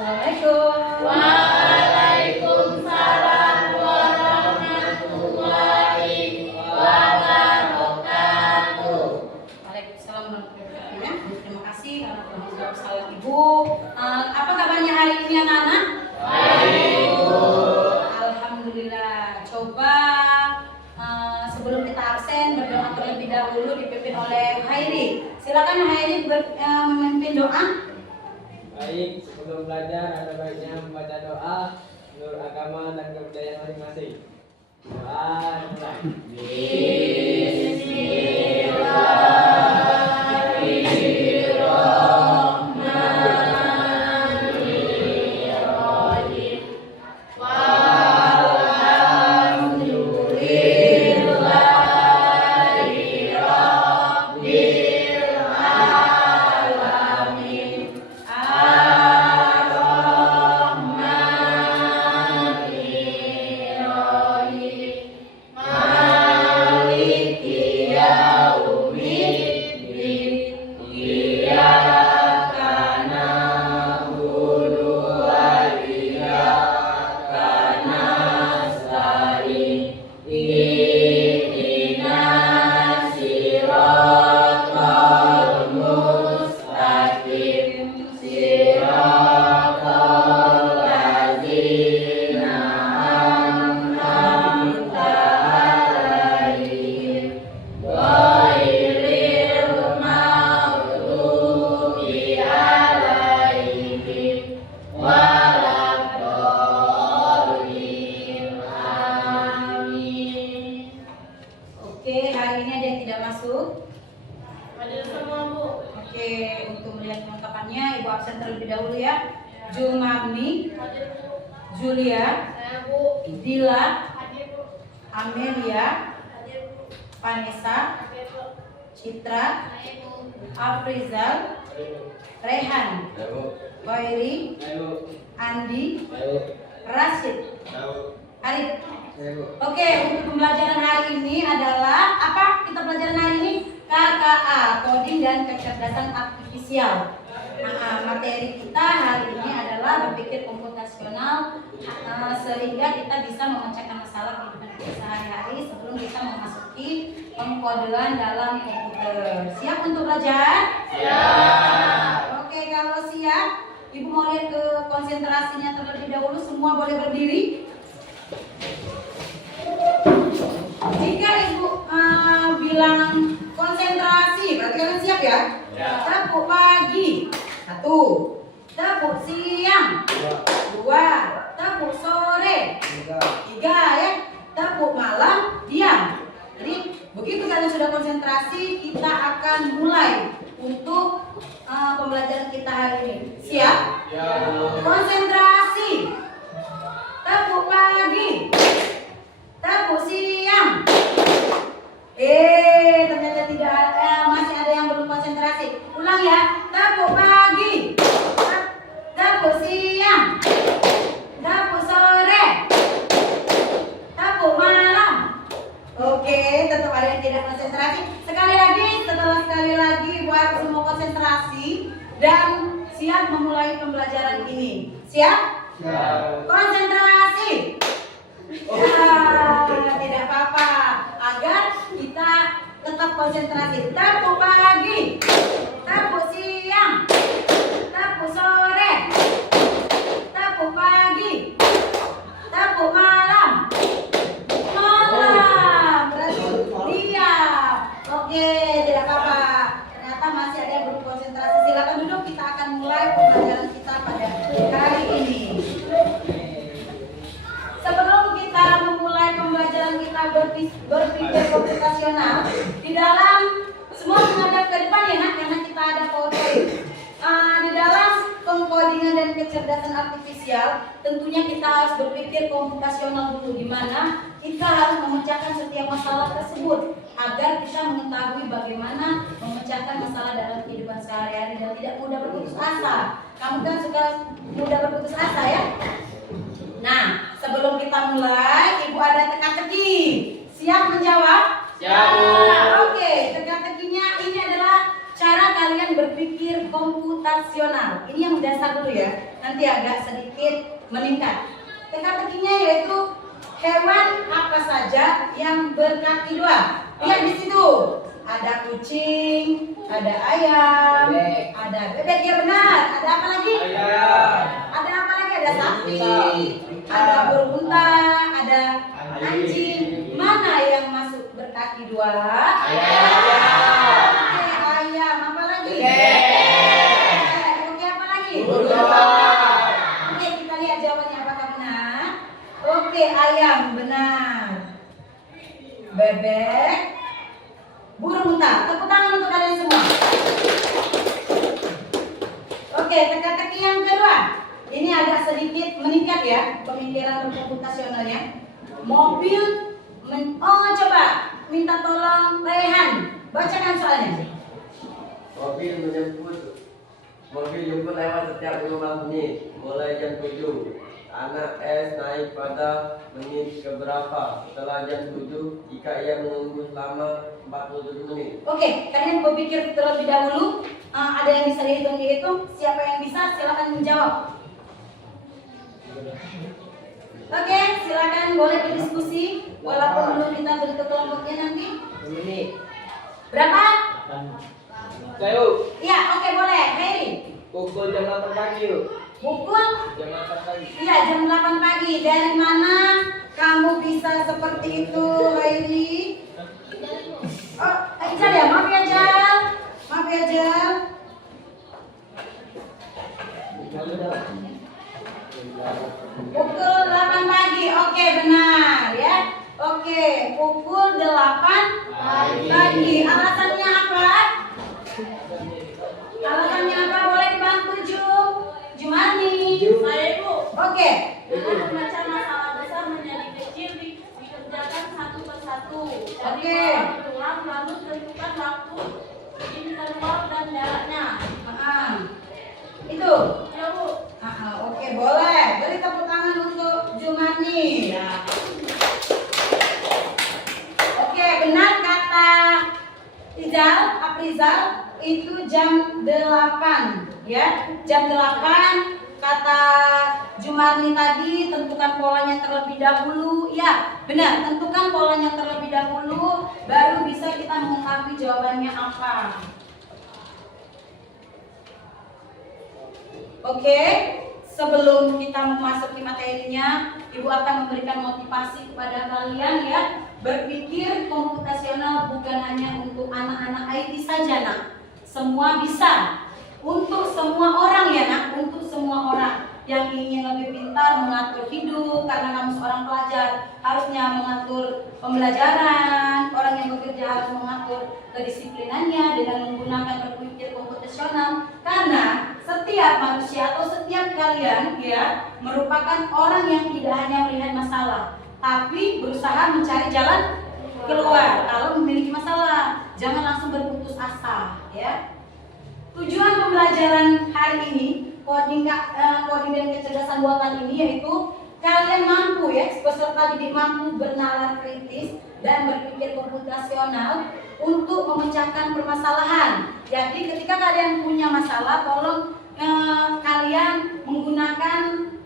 Assalamualaikum. Waalaikumsalam warahmatullahi wabarakatuh. Waalaikumsalam warahmatullahi wabarakatuh. Terima kasih karena telah menjawab salam Ibu. Apa kabarnya hari ini anak-anak? Baik, Bu. Alhamdulillah. Coba sebelum kita absen berdoa terlebih dahulu dipimpin oleh Hairi. Silakan Hairi memimpin doa. Baik, sebelum belajar ada baiknya membaca doa menurut agama dan kebudayaan masing-masing. Doa mulai. Oke, hari ini ada yang tidak masuk? Hadir semua, Bu. Oke, untuk melihat kelengkapannya, Ibu absen terlebih dahulu ya. Jumami, Hadir, Bu. Julia, Saya, Bu. Dila, Hadir, Bu. Amelia, Hadir, Bu. Vanessa, Hadir, Bu. Citra, Saya, Bu. Afrizal, Rehan, Khairi, Andi, Rashid, Arif. Oke, untuk pembelajaran hari ini adalah apa? Kita pelajaran hari ini KKA, coding dan kecerdasan artifisial. Nah, materi kita hari ini adalah berpikir komputasional sehingga kita bisa memecahkan masalah kehidupan kita sehari-hari sebelum kita memasuki pengkodean dalam komputer. Siap untuk belajar? Siap. Oke, kalau siap, Ibu mau lihat ke konsentrasinya terlebih dahulu. Semua boleh berdiri. Jika Ibu bilang konsentrasi, berarti kalian siap ya? Tepuk pagi, 1. Tepuk siang, 2. Tepuk sore, 3 ya. Tepuk malam, diam. Jadi begitu kalian sudah konsentrasi, kita akan mulai untuk pembelajaran kita hari ini. Siap? Konsentrasi. Tepuk pagi. Tepuk siang. Ternyata tidak masih ada yang belum konsentrasi. Ulang ya. Tepuk pagi. Tepuk siang. Tepuk sore. Tepuk malam. Oke, tetap ada yang tidak konsentrasi. Sekali lagi, Ibu harus semua konsentrasi dan siap memulai pembelajaran ini. Siap? Konsentrasi. Tidak apa-apa, agar kita tetap konsentrasi. Tepuk pagi, tepuk siang, tepuk sore, tepuk pagi, tepuk malam. Berarti diam. Oke, tidak apa-apa. Ternyata masih ada yang belum konsentrasi. Silakan duduk, kita akan mulai pembelajaran kita pada hari ini. Sebelum kita memulai pembelajaran kita berpikir komputasional, di dalam semua menghadap ke depan ya nak, karena kita ada PowerPoint. Di dalam pengkodingan dan kecerdasan artifisial, tentunya kita harus berpikir komputasional dulu, di mana kita harus memecahkan setiap masalah tersebut agar kita mengetahui bagaimana memecahkan masalah dalam kehidupan sehari-hari dan tidak mudah berputus asa. Kamu kan suka mudah berputus asa ya? Nah, sebelum kita mulai, Ibu ada teka-teki. Siap menjawab? Siap. Oke, teka-tekinya ini adalah cara kalian berpikir komputer. komputasional. Ini yang dasar dulu ya. Nanti agak sedikit meningkat. Teka-tekinya yaitu hewan apa saja yang berkaki dua. Lihat di situ. Ada kucing, ada ayam, ada bebek, ya benar. Ada apa lagi? Ada apa lagi? Ada sapi, ada burung unta, ada anjing. Mana yang masuk berkaki dua? Oke, ayam. Apa lagi? Oke, apa lagi? Oke, kita lihat jawabannya apakah benar. Oke, ayam benar. Bebek, burung unta. Tepuk tangan untuk kalian semua. Oke, teka-teki yang kedua. Ini agak sedikit meningkat ya pemikiran komputasionalnya. Mobil coba minta tolong Rehan bacakan soalnya. Mobil jemput lewat setiap 15 menit mulai jam 7. Anak S naik pada menit keberapa? Setelah jam 7 jika ia menunggu selama 47 menit. Oke, kalian berpikir terlebih dahulu. Ada yang bisa dihitung. Siapa yang bisa silakan menjawab. Oke, silakan boleh berdiskusi walaupun belum kita bentuk kelompoknya nanti. Menit. Berapa? Saya Iya, oke boleh. Heri. pukul jam 8 pagi yuk. Pukul? Jam 8 pagi. Iya, jam 8 pagi. Dari mana kamu bisa seperti itu, Heri? Oh, Ijal ya? Maaf ya, Jal. Maaf ya, Jal. Pukul 8 pagi. Oke, benar ya. Oke, pukul 8 pagi. Alasannya apa? Alasannya apa? Boleh dibantu, Jumani. Saya Ibu. Oke. Dengan memecah masalah besar menjadi kecil dikerjakan satu persatu. Dari Oke. bawah ke tulang lalu tentukan waktu, interval dan jaraknya. Itu. Ya Bu. Oke, boleh. Beri tepuk tangan untuk Jumani. Oke, benar kata Aprizal itu jam 8 ya. Jam 8 kata Jumarni tadi tentukan polanya terlebih dahulu. Ya, benar, tentukan polanya terlebih dahulu baru bisa kita mengetahui jawabannya apa. Oke, sebelum kita memasuki materinya, Ibu akan memberikan motivasi kepada kalian ya. Berpikir komputasional bukan hanya untuk anak-anak IT saja, nak. Semua bisa. Untuk semua orang ya, nak. Untuk semua orang yang ingin lebih pintar mengatur hidup, karena kamu seorang pelajar harusnya mengatur pembelajaran. Orang yang bekerja harus mengatur kedisiplinannya dengan menggunakan berpikir komputasional. Karena setiap manusia atau setiap kalian ya merupakan orang yang tidak hanya melihat masalah, tapi berusaha mencari jalan keluar. Kalau memiliki masalah, jangan langsung berputus asa ya. Tujuan pembelajaran hari ini, coding dan kecerdasan buatan ini yaitu kalian mampu ya, peserta didik mampu bernalar kritis dan berpikir komputasional untuk memecahkan permasalahan. Jadi ketika kalian punya masalah, tolong kalian menggunakan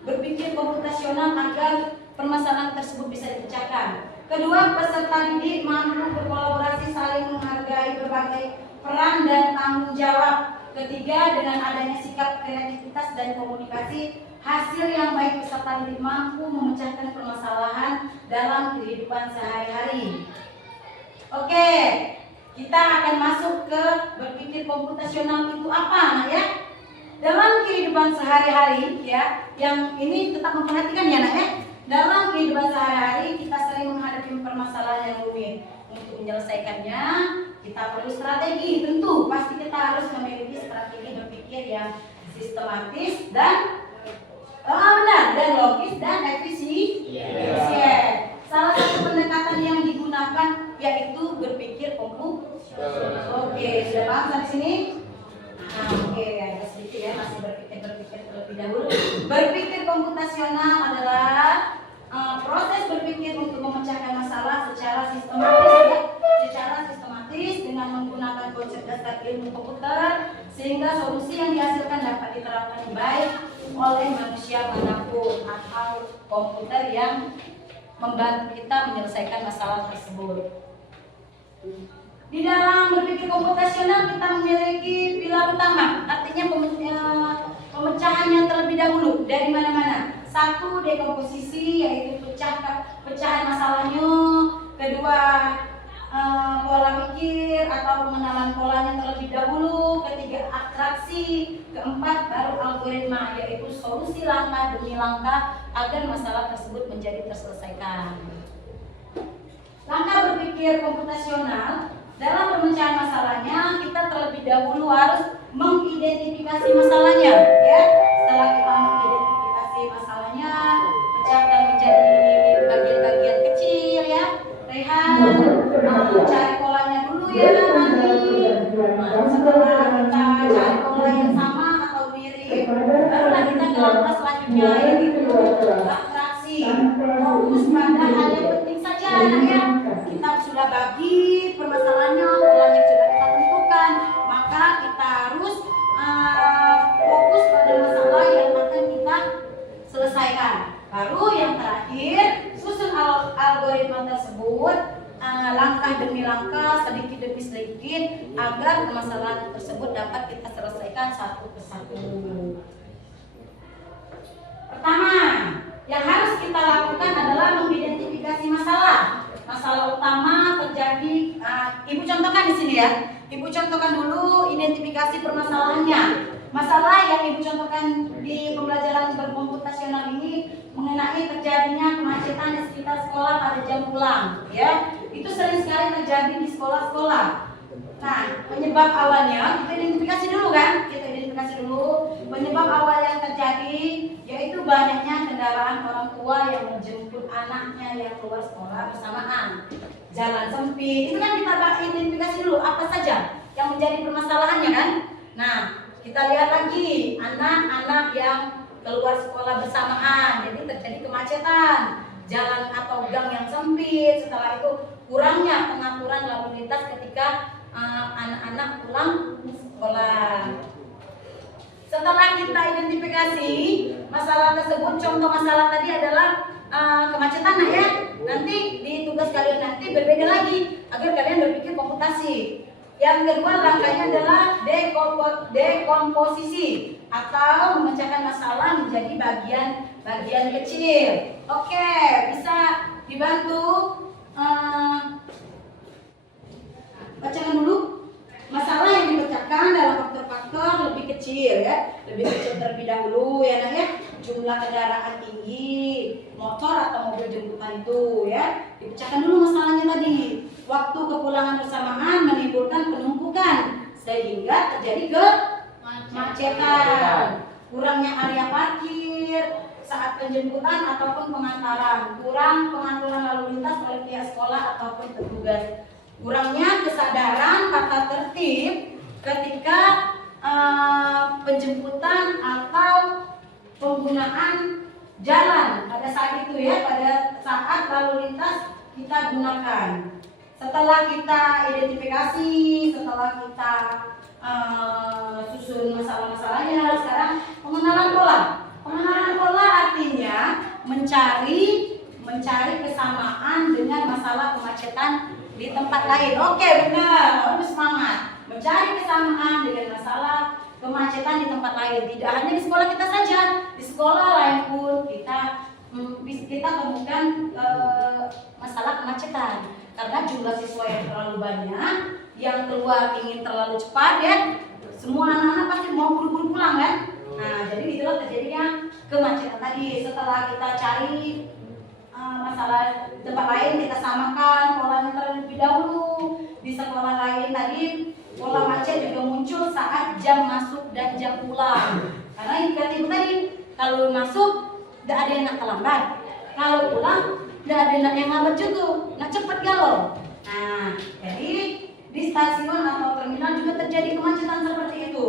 berpikir komputasional agar permasalahan tersebut bisa dipecahkan. Kedua, peserta didik mampu berkolaborasi, saling menghargai berbagai peran dan tanggung jawab. Ketiga, dengan adanya sikap kreativitas dan komunikasi, hasil yang baik peserta didik mampu memecahkan permasalahan dalam kehidupan sehari-hari. Oke, kita akan masuk ke berpikir komputasional itu apa, nak ya? Dalam kehidupan sehari-hari ya, yang ini tetap memperhatikan ya, nak ya. Dalam kehidupan sehari-hari kita sering menghadapi permasalahan yang rumit. Untuk menyelesaikannya, kita perlu strategi. Tentu, pasti kita harus memiliki strategi berpikir yang sistematis dan benar, dan logis dan efisien. Salah satu pendekatan yang digunakan yaitu berpikir komputasional. Oke, sudah paham sampai sini? Oke, agak sedikit ya, masih berpikir terlebih dahulu. Berpikir komputasional adalah proses berpikir untuk memecahkan masalah secara sistematis dengan menggunakan konsep dasar ilmu komputer sehingga solusi yang dihasilkan dapat diterapkan baik oleh manusia manapun atau komputer yang membantu kita menyelesaikan masalah tersebut. Di dalam berpikir komputasional kita memiliki pilar utama, artinya pemecahannya terlebih dahulu dari mana-mana. Satu, dekomposisi, yaitu pecahan masalahnya. Kedua, pola pikir atau pengenalan polanya terlebih dahulu. Ketiga, abstraksi. Keempat, baru algoritma, yaitu solusi langkah demi langkah agar masalah tersebut menjadi terselesaikan. Langkah berpikir komputasional dalam pemecahan masalahnya, kita terlebih dahulu harus mengidentifikasi masalahnya, ya. Setelah kita mengidentifikasi masalahnya, pecahkan menjadi bagian-bagian kecil, ya. Rehat, cari polanya dulu ya nanti. Setelah kita cari pola yang sama atau mirip, barulah kita ke langkah selanjutnya, yaitu abstraksi. Fokus pada hal yang penting saja, ya. Kita sudah bagi permasalahannya, polanya sudah kita tentukan, maka kita harus fokus pada masalah yang akan kita selesaikan. Baru yang terakhir, susun algoritma tersebut langkah demi langkah, sedikit demi sedikit, agar permasalahan tersebut dapat kita selesaikan satu persatu. Pertama, yang harus kita lakukan adalah mengidentifikasi masalah. Masalah utama terjadi, Ibu contohkan di sini ya. Ibu contohkan dulu identifikasi permasalahannya. Masalah yang Ibu contohkan di pembelajaran berkomputasional ini mengenai terjadinya kemacetan di sekitar sekolah pada jam pulang, ya. Itu sering sekali terjadi di sekolah-sekolah. Nah, penyebab awalnya kita identifikasi dulu kan? Kita identifikasi dulu penyebab awal yang terjadi, yaitu banyaknya kendaraan orang tua yang menjemput anaknya yang keluar sekolah bersamaan. Jalan sempit, itu kan kita identifikasi dulu apa saja yang menjadi permasalahannya kan? Nah, kita lihat lagi anak-anak yang keluar sekolah bersamaan, jadi terjadi kemacetan, jalan atau gang yang sempit. Setelah itu kurangnya pengaturan lalu lintas ketika anak-anak pulang sekolah. Setelah kita identifikasi masalah tersebut, contoh masalah tadi adalah kemacetan, nah ya. Nanti di tugas kalian nanti berbeda lagi agar kalian berpikir komputasi. Yang kedua langkahnya adalah dekomposisi atau memecahkan masalah menjadi bagian-bagian kecil. Oke, bisa dibantu bacakan dulu. Masalah yang dipecahkan dalam faktor-faktor lebih kecil ya, lebih kecil terlebih dahulu ya nak ya. Jumlah kendaraan tinggi, motor atau mobil jemputan itu ya, dipecahkan dulu masalahnya tadi. Waktu kepulangan bersamaan menimbulkan penumpukan sehingga terjadi kemacetan, kurangnya area parkir saat penjemputan ataupun pengantaran, kurang pengaturan lalu lintas oleh pihak sekolah ataupun petugas. Kurangnya kesadaran tata tertib ketika penjemputan atau penggunaan jalan pada saat itu ya, pada saat lalu lintas kita gunakan. Setelah kita identifikasi, setelah kita susun masalah-masalahnya, sekarang pengenalan pola. Pengenalan pola artinya mencari kesamaan dengan masalah kemacetan di tempat lain. Oke, benar. Harus semangat. Mencari kesamaan dengan masalah kemacetan di tempat lain. Tidak hanya di sekolah kita saja, di sekolah lain pun kita temukan masalah kemacetan. Karena jumlah siswa yang terlalu banyak, yang keluar ingin terlalu cepat ya. Semua anak-anak pasti mau buru-buru pulang kan? Nah, jadi itulah terjadinya kemacetan tadi. Setelah kita cari masalah tempat lain, kita samakan polanya terlebih dahulu. Di sekolah lain tadi pola macet juga muncul saat jam masuk dan jam pulang. Karena indikatif tadi, kalau masuk tidak ada yang nak terlambat, kalau pulang tidak ada yang lambat juga, nak cepat galau. Nah, jadi di stasiun atau terminal juga terjadi kemacetan seperti itu.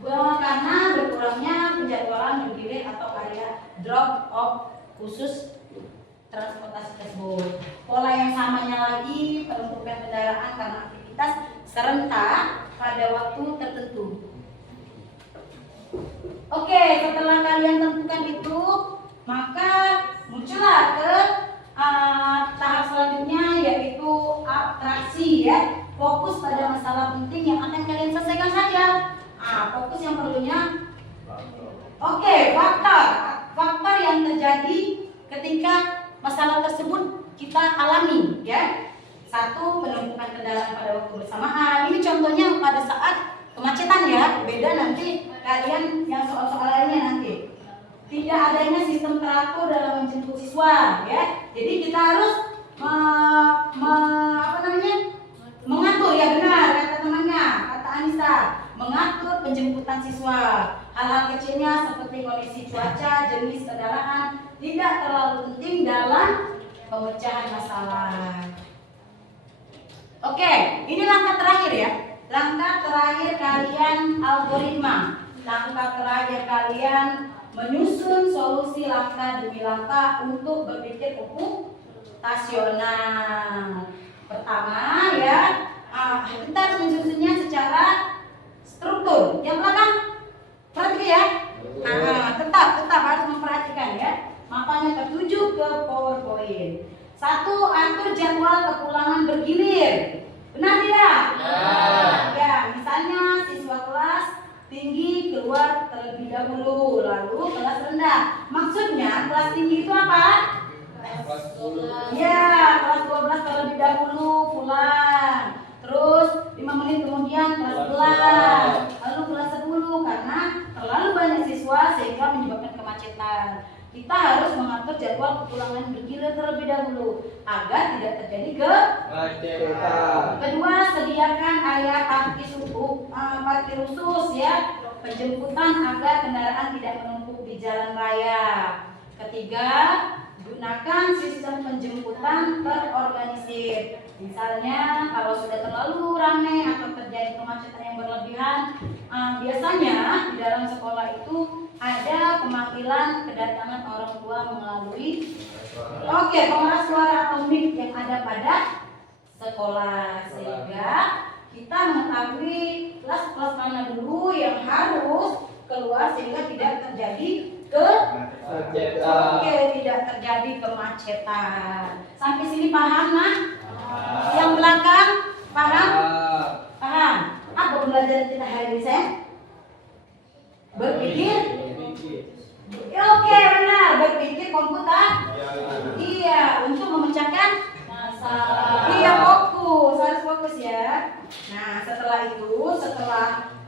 Karena berkurangnya penjadwalan bergilir atau area drop off khusus transportasi tersebut. Pola yang samanya lagi, penumpukan kendaraan karena aktivitas aktivitas serentak pada waktu tertentu. Oke, setelah kalian tentukan itu, maka muncullah ke tahap selanjutnya, yaitu abstraksi ya. Fokus pada masalah penting yang akan kalian selesaikan saja. Fokus yang perlunya. Oke, faktor yang terjadi ketika masalah tersebut kita alami ya. Satu, penumpukan kendaraan pada waktu bersamaan. Ini contohnya pada saat kemacetan ya. Beda nanti kalian yang soal-soal lainnya nanti. Tidak adanya sistem teratur dalam menjemput siswa ya. Jadi kita harus mengatur ya, benar kata temannya, kata Anissa, mengatur penjemputan siswa. Hal-hal kecilnya seperti kondisi cuaca, jenis kendaraan tidak terlalu penting dalam pemecahan masalah. Oke, ini langkah terakhir ya. Langkah terakhir kalian algoritma. Langkah terakhir kalian menyusun solusi langkah demi langkah untuk berpikir komputasional. Pertama ya, kita harus menyusunnya secara struktur. Yang belakang perhatikan ya. Tetap harus memperhatikan ya. Makanya tertuju ke PowerPoint. Satu, atur jadwal kepulangan bergilir. Benar tidak? Ya, misalnya siswa kelas tinggi keluar terlebih dahulu, lalu kelas rendah. Maksudnya kelas tinggi itu apa? Ya, kelas 12 terlebih dahulu pulang. Terus 5 menit kemudian kelas 11, lalu kelas 10 karena terlalu banyak siswa sehingga menyebabkan kemacetan. Kita harus mengatur jadwal kepulangan bergilir terlebih dahulu agar tidak terjadi kemacetan. Kedua, sediakan area parkir khusus ya, penjemputan agar kendaraan tidak menumpuk di jalan raya. Ketiga, gunakan sistem penjemputan terorganisir. Misalnya kalau sudah terlalu ramai atau terjadi kemacetan yang berlebihan, biasanya di dalam sekolah itu ada pemanggilan kedatangan orang tua melalui pengeras suara atau mic yang ada pada sekolah, sehingga kita mengetahui kelas-kelas mana dulu yang harus keluar sehingga tidak terjadi tidak terjadi kemacetan. Sampai sini paham nah? Yang belakang paham? Paham. Apa pembelajaran kita hari ini, Sam? Berpikir. Oke, benar. Berpikir komputer. Iya, untuk memecahkan masalah. Iya, harus fokus ya. Nah, setelah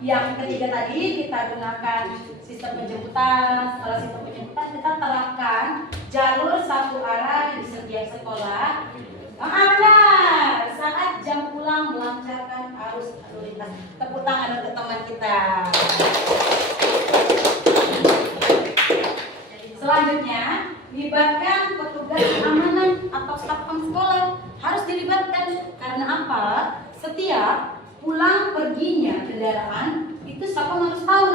yang ketiga tadi kita gunakan sistem penjemputan. Setelah sistem penjemputan kita terapkan jalur satu arah di setiap sekolah. Benar, saat jam pulang melancarkan arus lalu lintas. Tepuk tangan untuk teman kita. Selanjutnya, libatkan petugas keamanan atau satpam sekolah. Harus dilibatkan karena apa? Setiap pulang perginya kendaraan itu satpam harus tahu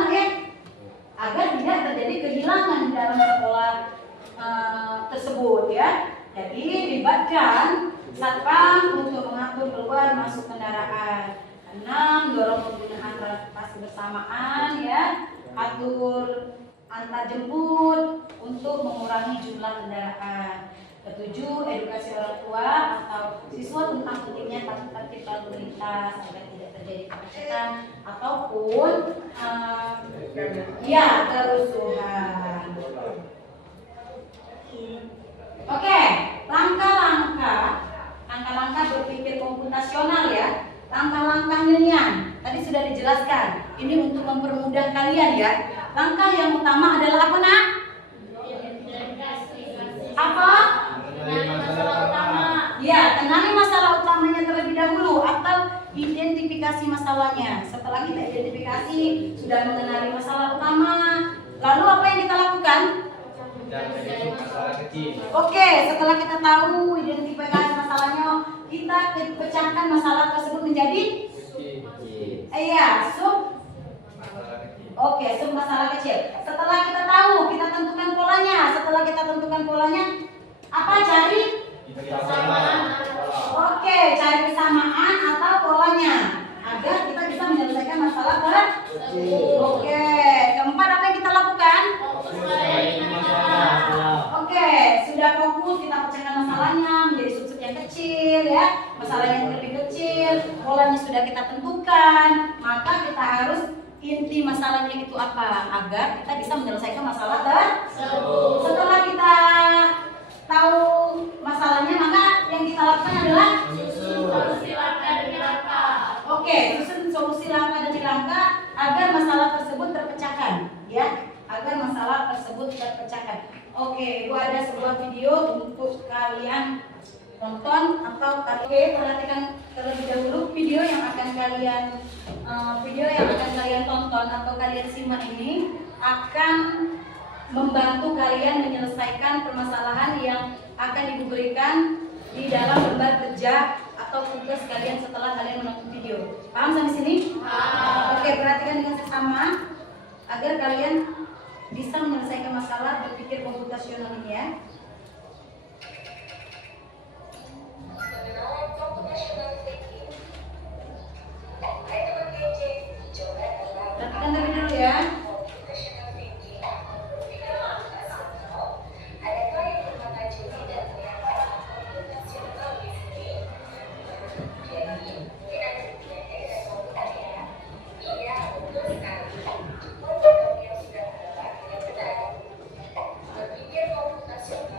agar tidak terjadi kehilangan di dalam sekolah tersebut ya. Jadi libatkan satpam untuk mengatur keluar masuk kendaraan. 6. Dorong penggunaan transportasi bersamaan ya. Atur antar jemput untuk mengurangi jumlah kendaraan. Ketujuh, edukasi orang tua atau siswa tentang pentingnya tertib lalu lintas agar tidak terjadi kemacetan ataupun kerusuhan. Oke, langkah-langkah berpikir komputasional ya. Langkah-langkah nyanyian tadi sudah dijelaskan. Ini untuk mempermudah kalian ya. Langkah yang utama adalah apa nak? Apa? Ya, kenali masalah utamanya terlebih dahulu atau identifikasi masalahnya. Setelah kita identifikasi, sudah mengenali masalah utama, lalu apa yang kita lakukan? Oke, setelah kita tahu identifikasi masalahnya, kita pecahkan masalah tersebut menjadi sub masalah kecil. Setelah kita tahu, kita tentukan polanya. Setelah kita tentukan polanya, apa cari? Oke, cari kesamaan atau polanya. agar kita bisa menyelesaikan masalah tersebut. Setelah kita tahu masalahnya, maka yang kita lakukan adalah Solusi langkah demi langkah. oke, susun solusi langkah demi langkah agar masalah tersebut terpecahkan, ya, agar masalah tersebut terpecahkan. Oke, itu ada sebuah video untuk kalian tonton atau perhatikan terlebih dahulu video yang akan kalian tonton atau kalian simak ini akan membantu kalian menyelesaikan permasalahan yang akan ibu berikan di dalam lembar kerja atau tugas kalian setelah kalian menonton video. Paham sampai sini? Oke, perhatikan dengan sesama agar kalian bisa menyelesaikan masalah berpikir komputasional ini ya. Perhatikan terlebih dulu ya. Berpikir komputasional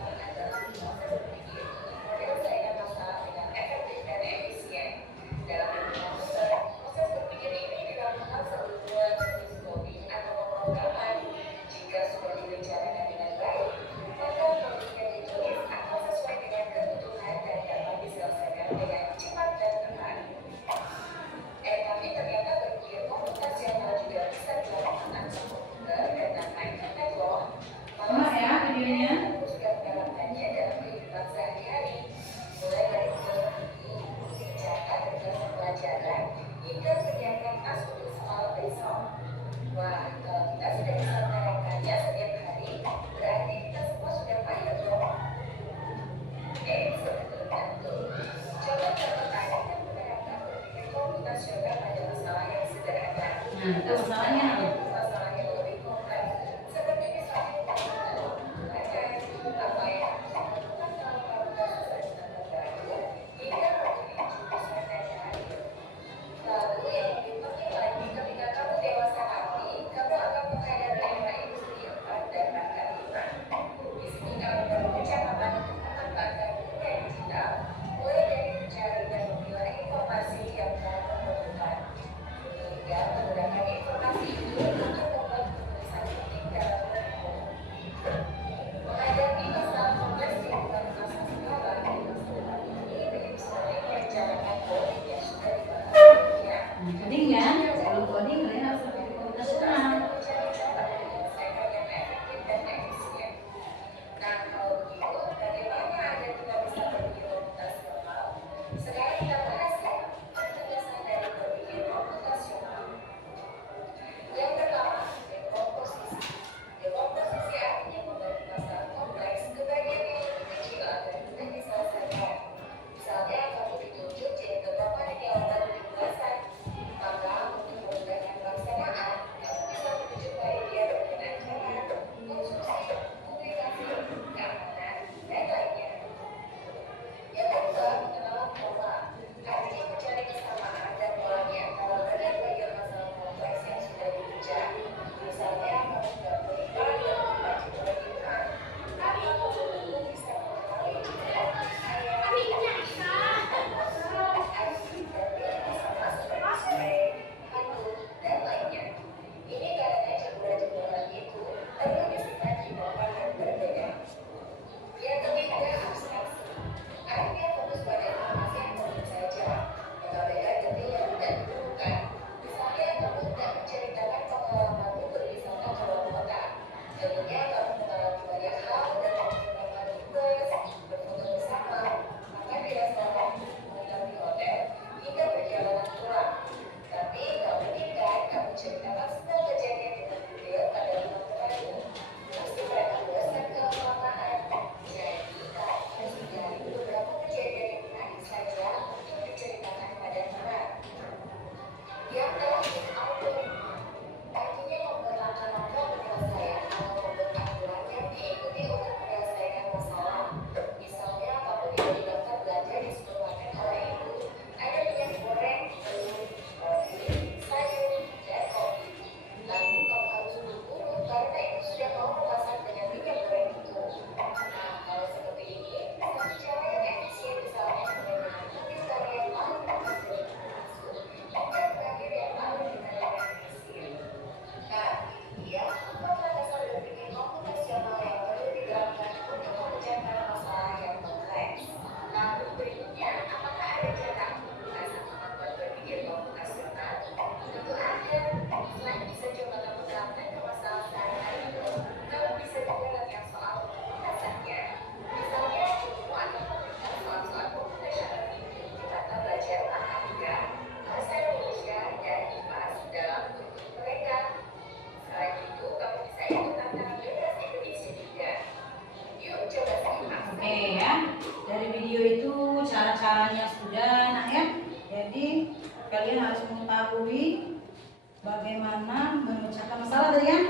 bagaimana memecahkan masalah tadi kan?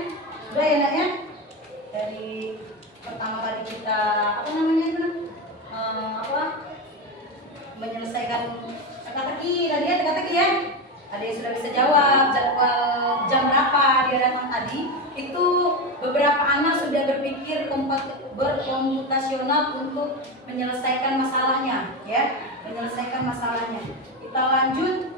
Sudah ya nak ya? Dari pertama tadi kita apa namanya itu? Menyelesaikan teka-teki tadi ya, teka-teki ya. Ada yang sudah bisa jawab jadwal jam berapa dia datang tadi. Itu beberapa anak sudah berpikir berkomputasional untuk menyelesaikan masalahnya ya, menyelesaikan masalahnya. Kita lanjut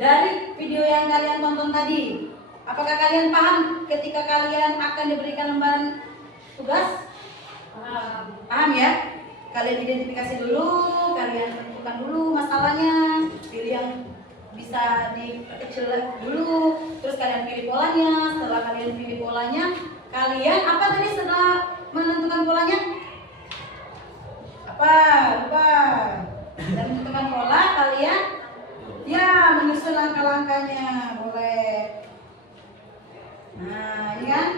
dari video yang kalian tonton tadi. Apakah kalian paham ketika kalian akan diberikan lembaran tugas? Paham ya? Kalian identifikasi dulu, kalian tentukan dulu masalahnya, pilih yang bisa diperkecil dulu, terus kalian pilih polanya. Setelah kalian pilih polanya, kalian apa tadi setelah menentukan polanya? Apa? Lupa. Dan menentukan pola, kalian ya menyusun langkah-langkahnya, boleh. Nah, ini kan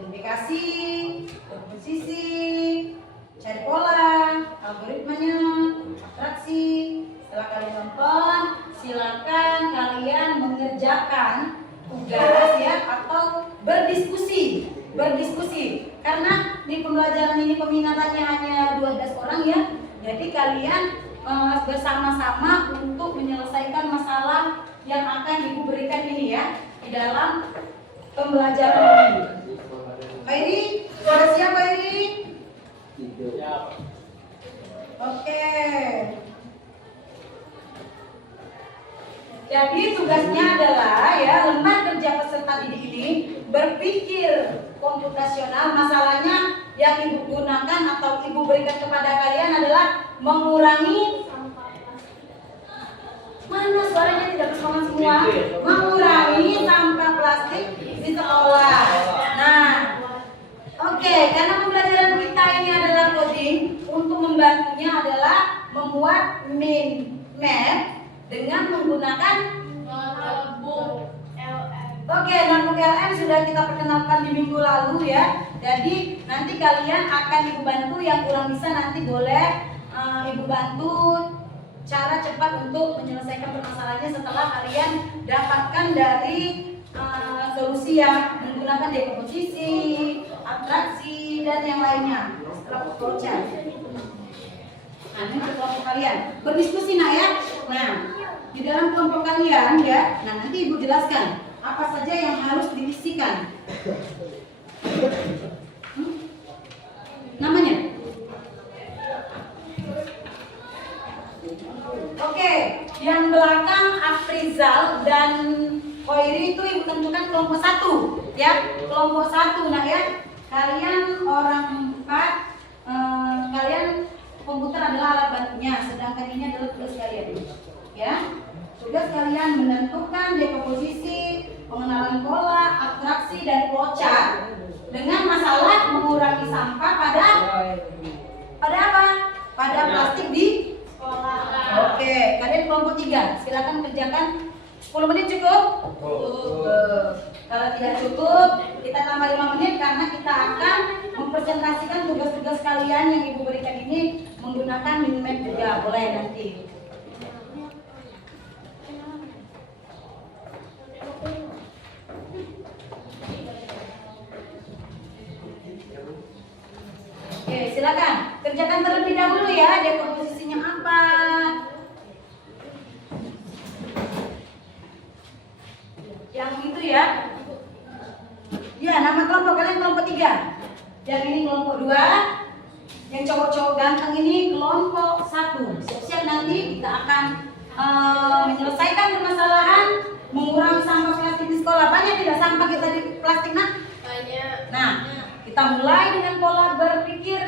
identifikasi, komposisi, cari pola, algoritmanya, abstraksi. Setelah kalian nonton, silakan kalian mengerjakan tugas ya atau berdiskusi. Karena di pembelajaran ini peminatannya hanya 12 orang ya. Jadi kalian bersama-sama untuk menyelesaikan masalah yang akan Ibu berikan ini ya di dalam pembelajaran ini. Pak Iri, sudah siap Pak Iri? Siap. Oke. Jadi tugasnya adalah ya lembar kerja peserta didik ini berpikir komputasional. Masalahnya yang Ibu gunakan atau Ibu berikan kepada kalian adalah mengurangi mana suaranya tidak bersemangat semua, mengurangi sampah plastik di sekolah. Nah, oke, karena pembelajaran kita ini adalah coding, untuk membantunya adalah membuat mind map dengan menggunakan notebook LM. Oke, notebook LM sudah kita perkenalkan di minggu lalu ya. Jadi nanti kalian akan Ibu bantu, yang kurang bisa nanti boleh Ibu bantu cara cepat untuk menyelesaikan permasalahannya setelah kalian dapatkan dari solusi yang menggunakan dekomposisi, abstraksi dan yang lainnya setelah proses. Nah, ini untuk kelompok kalian berdiskusi nak ya. Nah, di dalam kelompok kalian ya, nah nanti Ibu jelaskan apa saja yang harus diisikan. Namanya? Oke, yang belakang Afrizal dan Koiri itu Ibu tentukan kelompok 1 ya, kelompok 1 nah ya. Kalian orang 4, kalian komputer adalah alat bantunya, sedangkan ini adalah tugas kalian ya. Tugas kalian menentukan dekomposisi, pengenalan pola, abstraksi dan flowchart dengan masalah mengurangi sampah pada apa? Pada plastik di sekolah. Oke, kalian kelompok 3, silakan kerjakan 10 menit cukup? Kalau tidak cukup, kita tambah 5 menit karena kita akan mempresentasikan tugas-tugas kalian yang Ibu berikan ini menggunakan minimap juga, boleh nanti. Oke, silakan kerjakan terlebih dahulu ya, dekomposisinya apa. Yang itu ya. Ya, nama kelompok kalian kelompok 3. Yang ini kelompok 2. Yang cowok-cowok ganteng ini kelompok 1. Siap-siap nanti kita akan menyelesaikan permasalahan mengurangi sampah plastik di sekolah. Banyak tidak sampah kita di plastik nak? Banyak. Nah, kita mulai dengan pola berpikir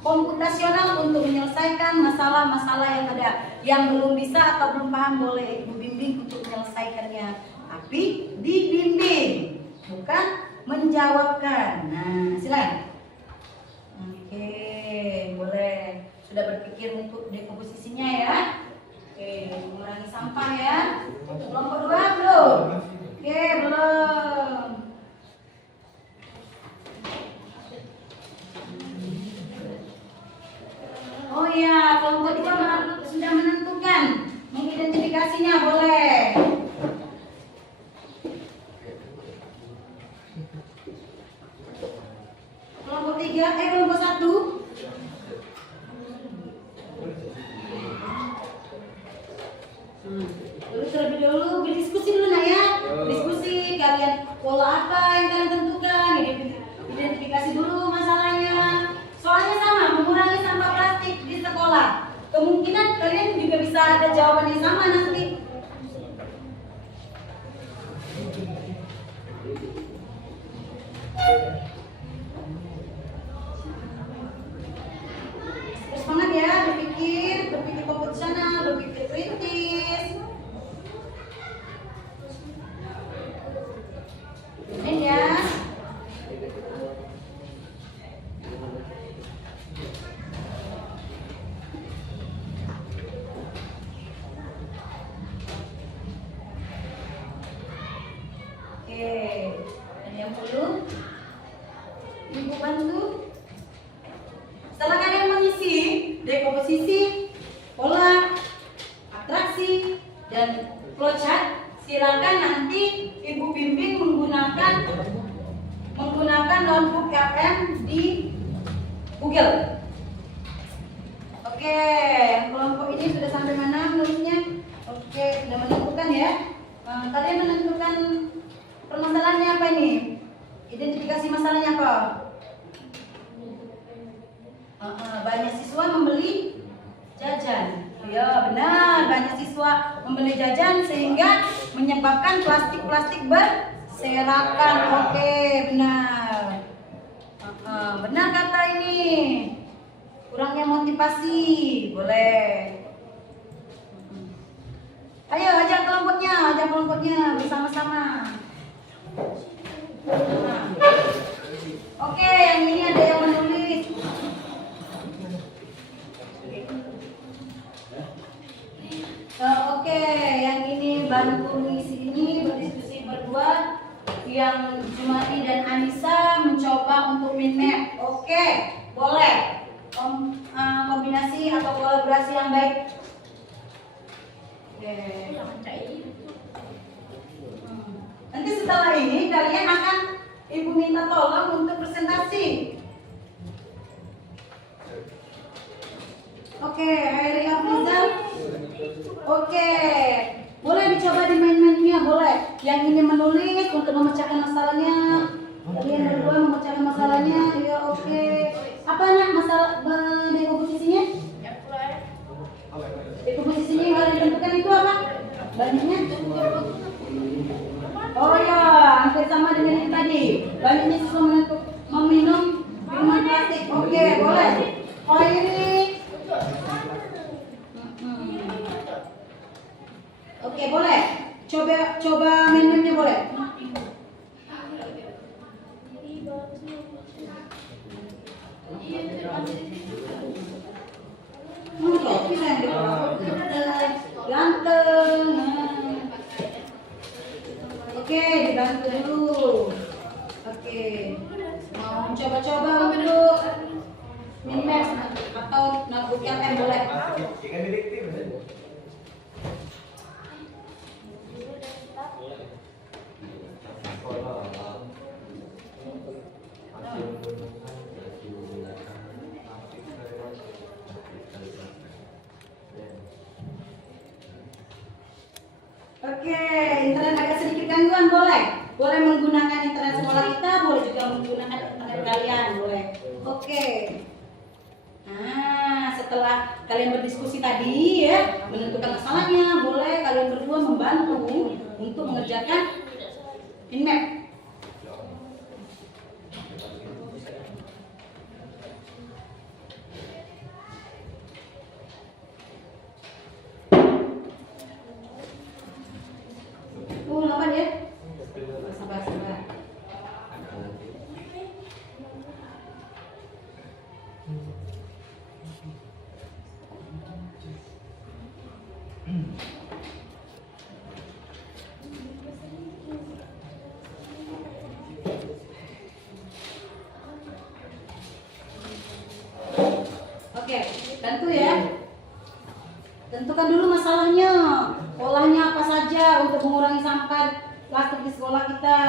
komputasional untuk menyelesaikan masalah-masalah yang ada. Yang belum bisa atau belum paham boleh Ibu bimbing untuk menyelesaikannya. Tapi dibimbing, bukan menjawabkan. Nah, silakan. Oke, boleh. Sudah berpikir untuk dekomposisinya ya. Oke, mengurangi sampah ya. Kelompok 2 belum? Oke, belum. Oh iya, kelompok 2 sudah menentukan, mengidentifikasinya boleh. 3, kelompok 1. Terlebih dahulu berdiskusi dulu nak ya. Diskusi kalian pola apa yang kalian tentukan, identifikasi dulu masalahnya. Soalnya sama, mengurangi sampah plastik di sekolah. Kemungkinan kalian juga bisa ada jawaban yang sama nanti. Semangat ya, berpikir fokus sana, berpikir kritis. Ini ya. Oke, dan yang perlu Ibu bantu. Setelah kalian mengisi dekomposisi, pola, atraksi, dan flowchart, silakan nanti Ibu bimbing menggunakan notebook FM di Google. Oke, yang kelompok ini sudah sampai mana menurutnya? Oke, sudah menentukan ya. Kalian menentukan permasalahannya apa ini? Identifikasi masalahnya apa? Banyak siswa membeli jajan. Ya benar, banyak siswa membeli jajan sehingga menyebabkan plastik-plastik berserakan. Oke, benar. Benar kata ini. Kurangnya motivasi, boleh. Ayo ajak kelompoknya bersama-sama. Oke, yang ini ada yang menulis. Oke, yang ini bantu ngisi ini berdiskusi berdua. Yang Jumati dan Anissa mencoba untuk min map. Oke, boleh. Kombinasi atau kolaborasi yang baik. Oke. Nanti setelah ini kalian akan Ibu minta tolong untuk presentasi. Oke, Hairi Afrizal. Oke, boleh dicoba dimain-mainnya, boleh. Yang ini menulis untuk memecahkan masalahnya. Kalian berdua memecahkan masalahnya. Ya, oke. Apa nak masalah dekomposisinya? Dekomposisinya yang harus ditentukan itu apa? Banyaknya? Oh ya, hampir sama dengan yang tadi. Banyaknya siswa meminum minuman plastik. Oke, boleh. Oh ini. Oke, boleh. Coba main-mainnya boleh. Bisa ganteng. Oke, dibantu dulu. Oke, mau coba-coba untuk min-max atau notebook yang boleh. Oke, internet agak sedikit gangguan boleh. Boleh menggunakan internet sekolah kita, boleh juga menggunakan internet kalian, boleh. Oke. Nah, setelah kalian berdiskusi tadi ya, menentukan masalahnya, boleh kalian berdua membantu untuk mengerjakan min map. Lambat ya? Sabar. Oke, bantu ya. Tentukan dulu masalahnya, polanya apa saja untuk mengurangi sampah plastik di sekolah kita.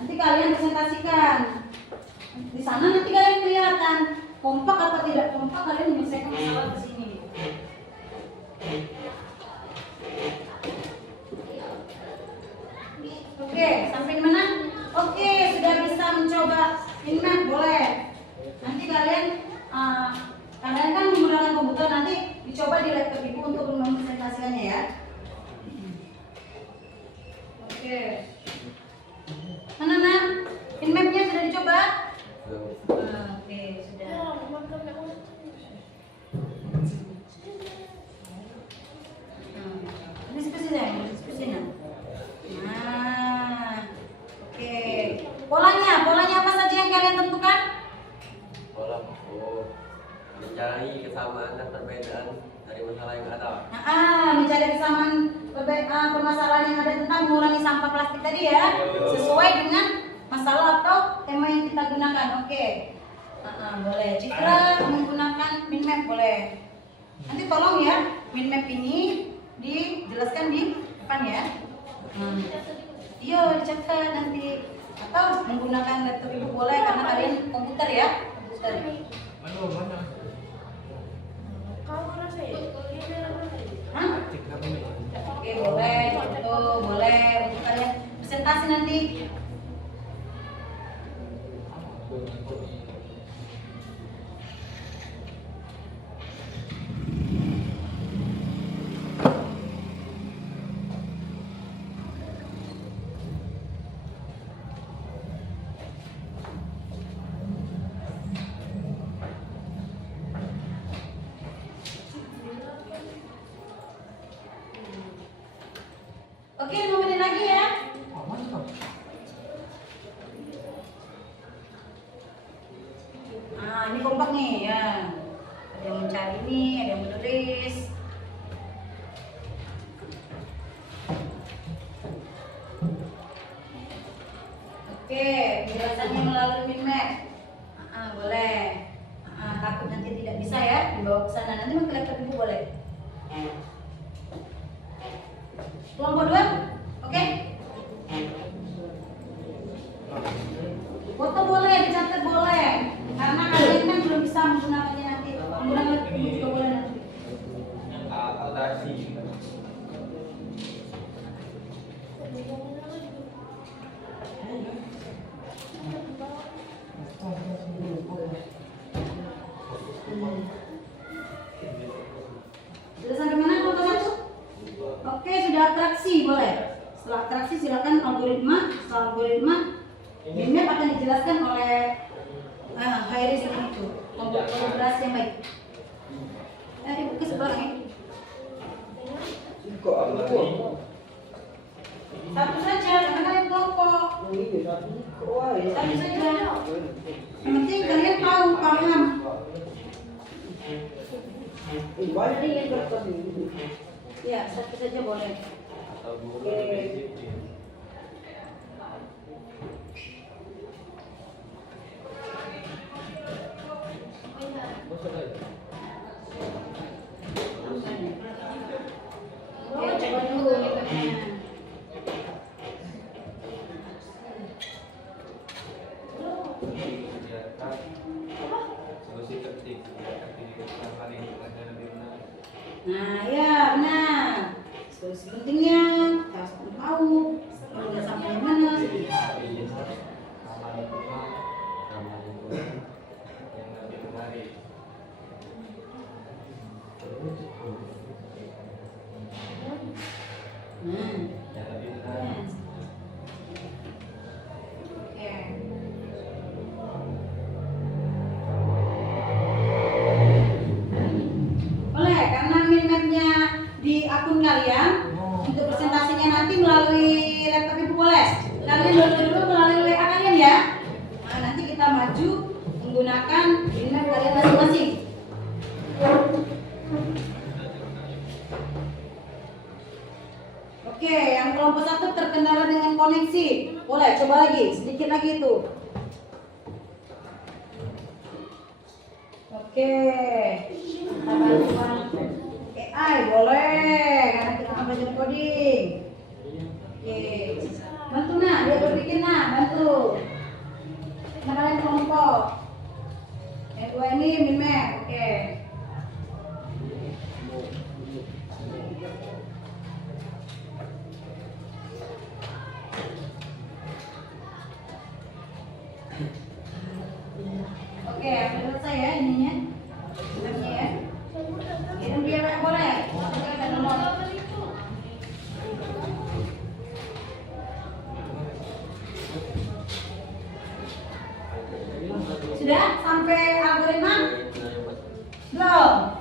Nanti kalian presentasikan. Di sana nanti kalian kelihatan kompak apa tidak kompak, kalian menyelesaikan masalah di sini. Oke, sampai di mana? Oke, sudah bisa mencoba mind map, boleh. Nanti kalian kalian kan menggunakan komputer, nanti dicoba di laptop ibu untuk mempresentasikannya ya. Oke. Mana nak? Mind mapnya sudah dicoba? Oke, sudah. Diskusinya. Nah, oke. Polanya apa saja yang kalian tentukan? Pola mencari kesamaan dan perbedaan dari masalah yang ada. Mencari kesamaan permasalahan yang ada tentang mengurangi sampah plastik tadi ya, sesuai dengan masalah atau tema yang kita gunakan. Oke. Boleh. Citra menggunakan mind map boleh. Nanti tolong ya, mind map ini dijelaskan di depan ya. Iya, dicatat nanti. Atau menggunakan laptop ibu boleh karena kalian komputer ya. Komputer. Mana? Hah? Oke, boleh. Itu boleh untuk kalian presentasi nanti. Oke, 5 menit lagi ya. Ini kompak nih ya. Ada yang mencari ini, ada yang menulis. Oke, penjelasannya melalui mind map. Boleh. Takut nanti tidak bisa ya dibawa ke sana. Nanti pakai laptop ibu boleh. Kelompok 2, oke? Foto boleh, dicatat boleh. Karena kalian kan belum bisa menggunakannya nanti. Menggunakan juga boleh nanti. Sudah sampai mana kelompok 1? Oke, sudah atraksi boleh. Setelah atraksi silakan algoritma. Setelah algoritma, mind map akan dijelaskan oleh Hairi seperti itu. Kolaborasi yang baik. Ibu ke sebelah ini. Satu saja, karena kalian kelompok. Satu saja. Yang penting kalian tahu, paham. Ya, satu saja boleh. Oke. Coba dulu nyebutnya. Nah, ya benar. Solusi pentingnya harus tahu udah sampai di mana. Boleh, karena minatnya di akun kalian untuk presentasinya nanti melalui laptop ibu boleh. Kalian dulu melalui WA kalian ya. Nah, nanti kita maju menggunakan minat kalian masing-masing. Oke, yang kelompok 1 terkendala dengan koneksi. Boleh, coba lagi, sedikit lagi itu. Oke. AI boleh, karena kita akan belajar coding. Oke. Bantu nak, dia berpikir nak, bantu. Nah, kalian kelompok. Oke, selesai ya ininya. Filmnya ya. Kirim dia kayak boleh. Kita akan download. Sudah sampai algoritma? Belum.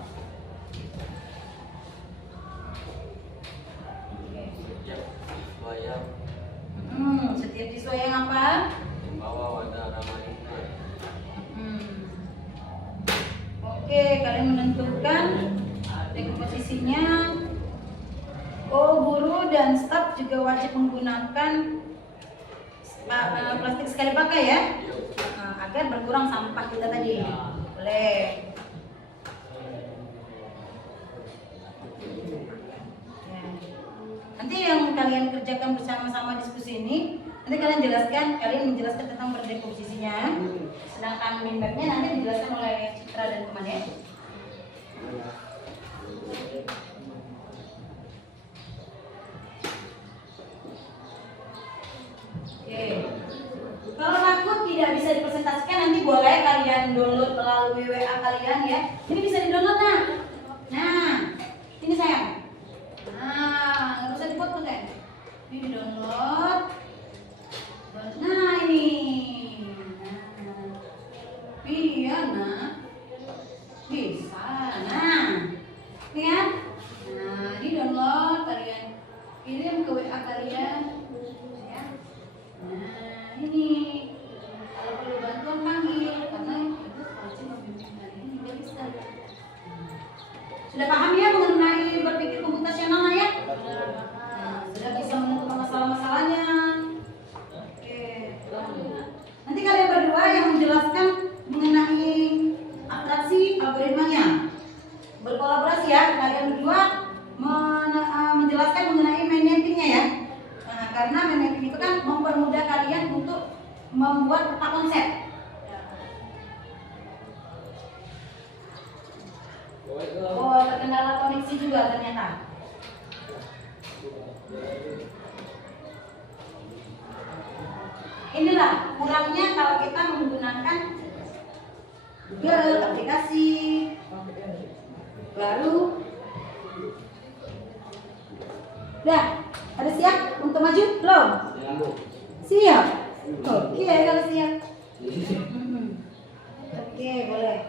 Setiap siswa yang apa? Oke, kalian menentukan komposisinya. Oh, guru dan staf juga wajib menggunakan plastik sekali pakai ya, agar berkurang sampah kita tadi. Boleh. Ya. Nanti yang kalian kerjakan bersama-sama diskusi ini, nanti kalian menjelaskan tentang berdekomposisinya. Sedangkan mindmapnya nanti dijelaskan oleh Citra dan teman ya. Oke. Kalau takut tidak bisa dipresentasikan, nanti boleh kalian download melalui WA kalian ya. Ini bisa di-download nah. Nah, ini sayang. Nah, nggak usah dibuat kan? Ini di-download. Nah ini. Nah. Iya nah. Bisa. Nah. Lihat. Nah, di-download kalian. Kirim ke WA kalian. Ya. Nah, ini. Kalau perlu bantuan panggil karena itu wajib membimbing hari ini nggak bisa. Sudah paham ya mengenai berpikir komputasional ya? Sudah bisa menentukan masalah-masalahnya. Oke. Nanti kalian berdua yang menjelaskan mengenai abstraksi algoritmanya. Berkolaborasi ya, kalian berdua menjelaskan mengenai mind mapping-nya ya. Nah, karena mind mapping itu kan mempermudah kalian untuk membuat peta konsep. Oh, terkendala koneksi juga ternyata. Inilah kurangnya kalau kita menggunakan Google aplikasi baru. Udah, ada siap untuk maju? Belum? Siap? Oke, kalau siap. Oke, boleh.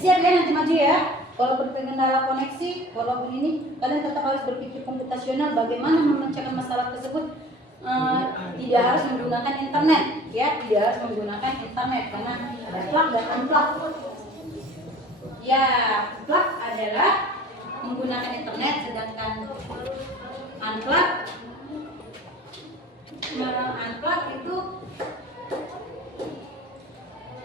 Siap ya nanti maju ya. Kalau terkendala koneksi, walaupun ini kalian tetap harus berpikir komputasional bagaimana memecahkan masalah tersebut. Tidak harus menggunakan internet ya, tidak harus menggunakan internet karena ada plug dan unplug. Ya, plug adalah menggunakan internet, sedangkan unplug itu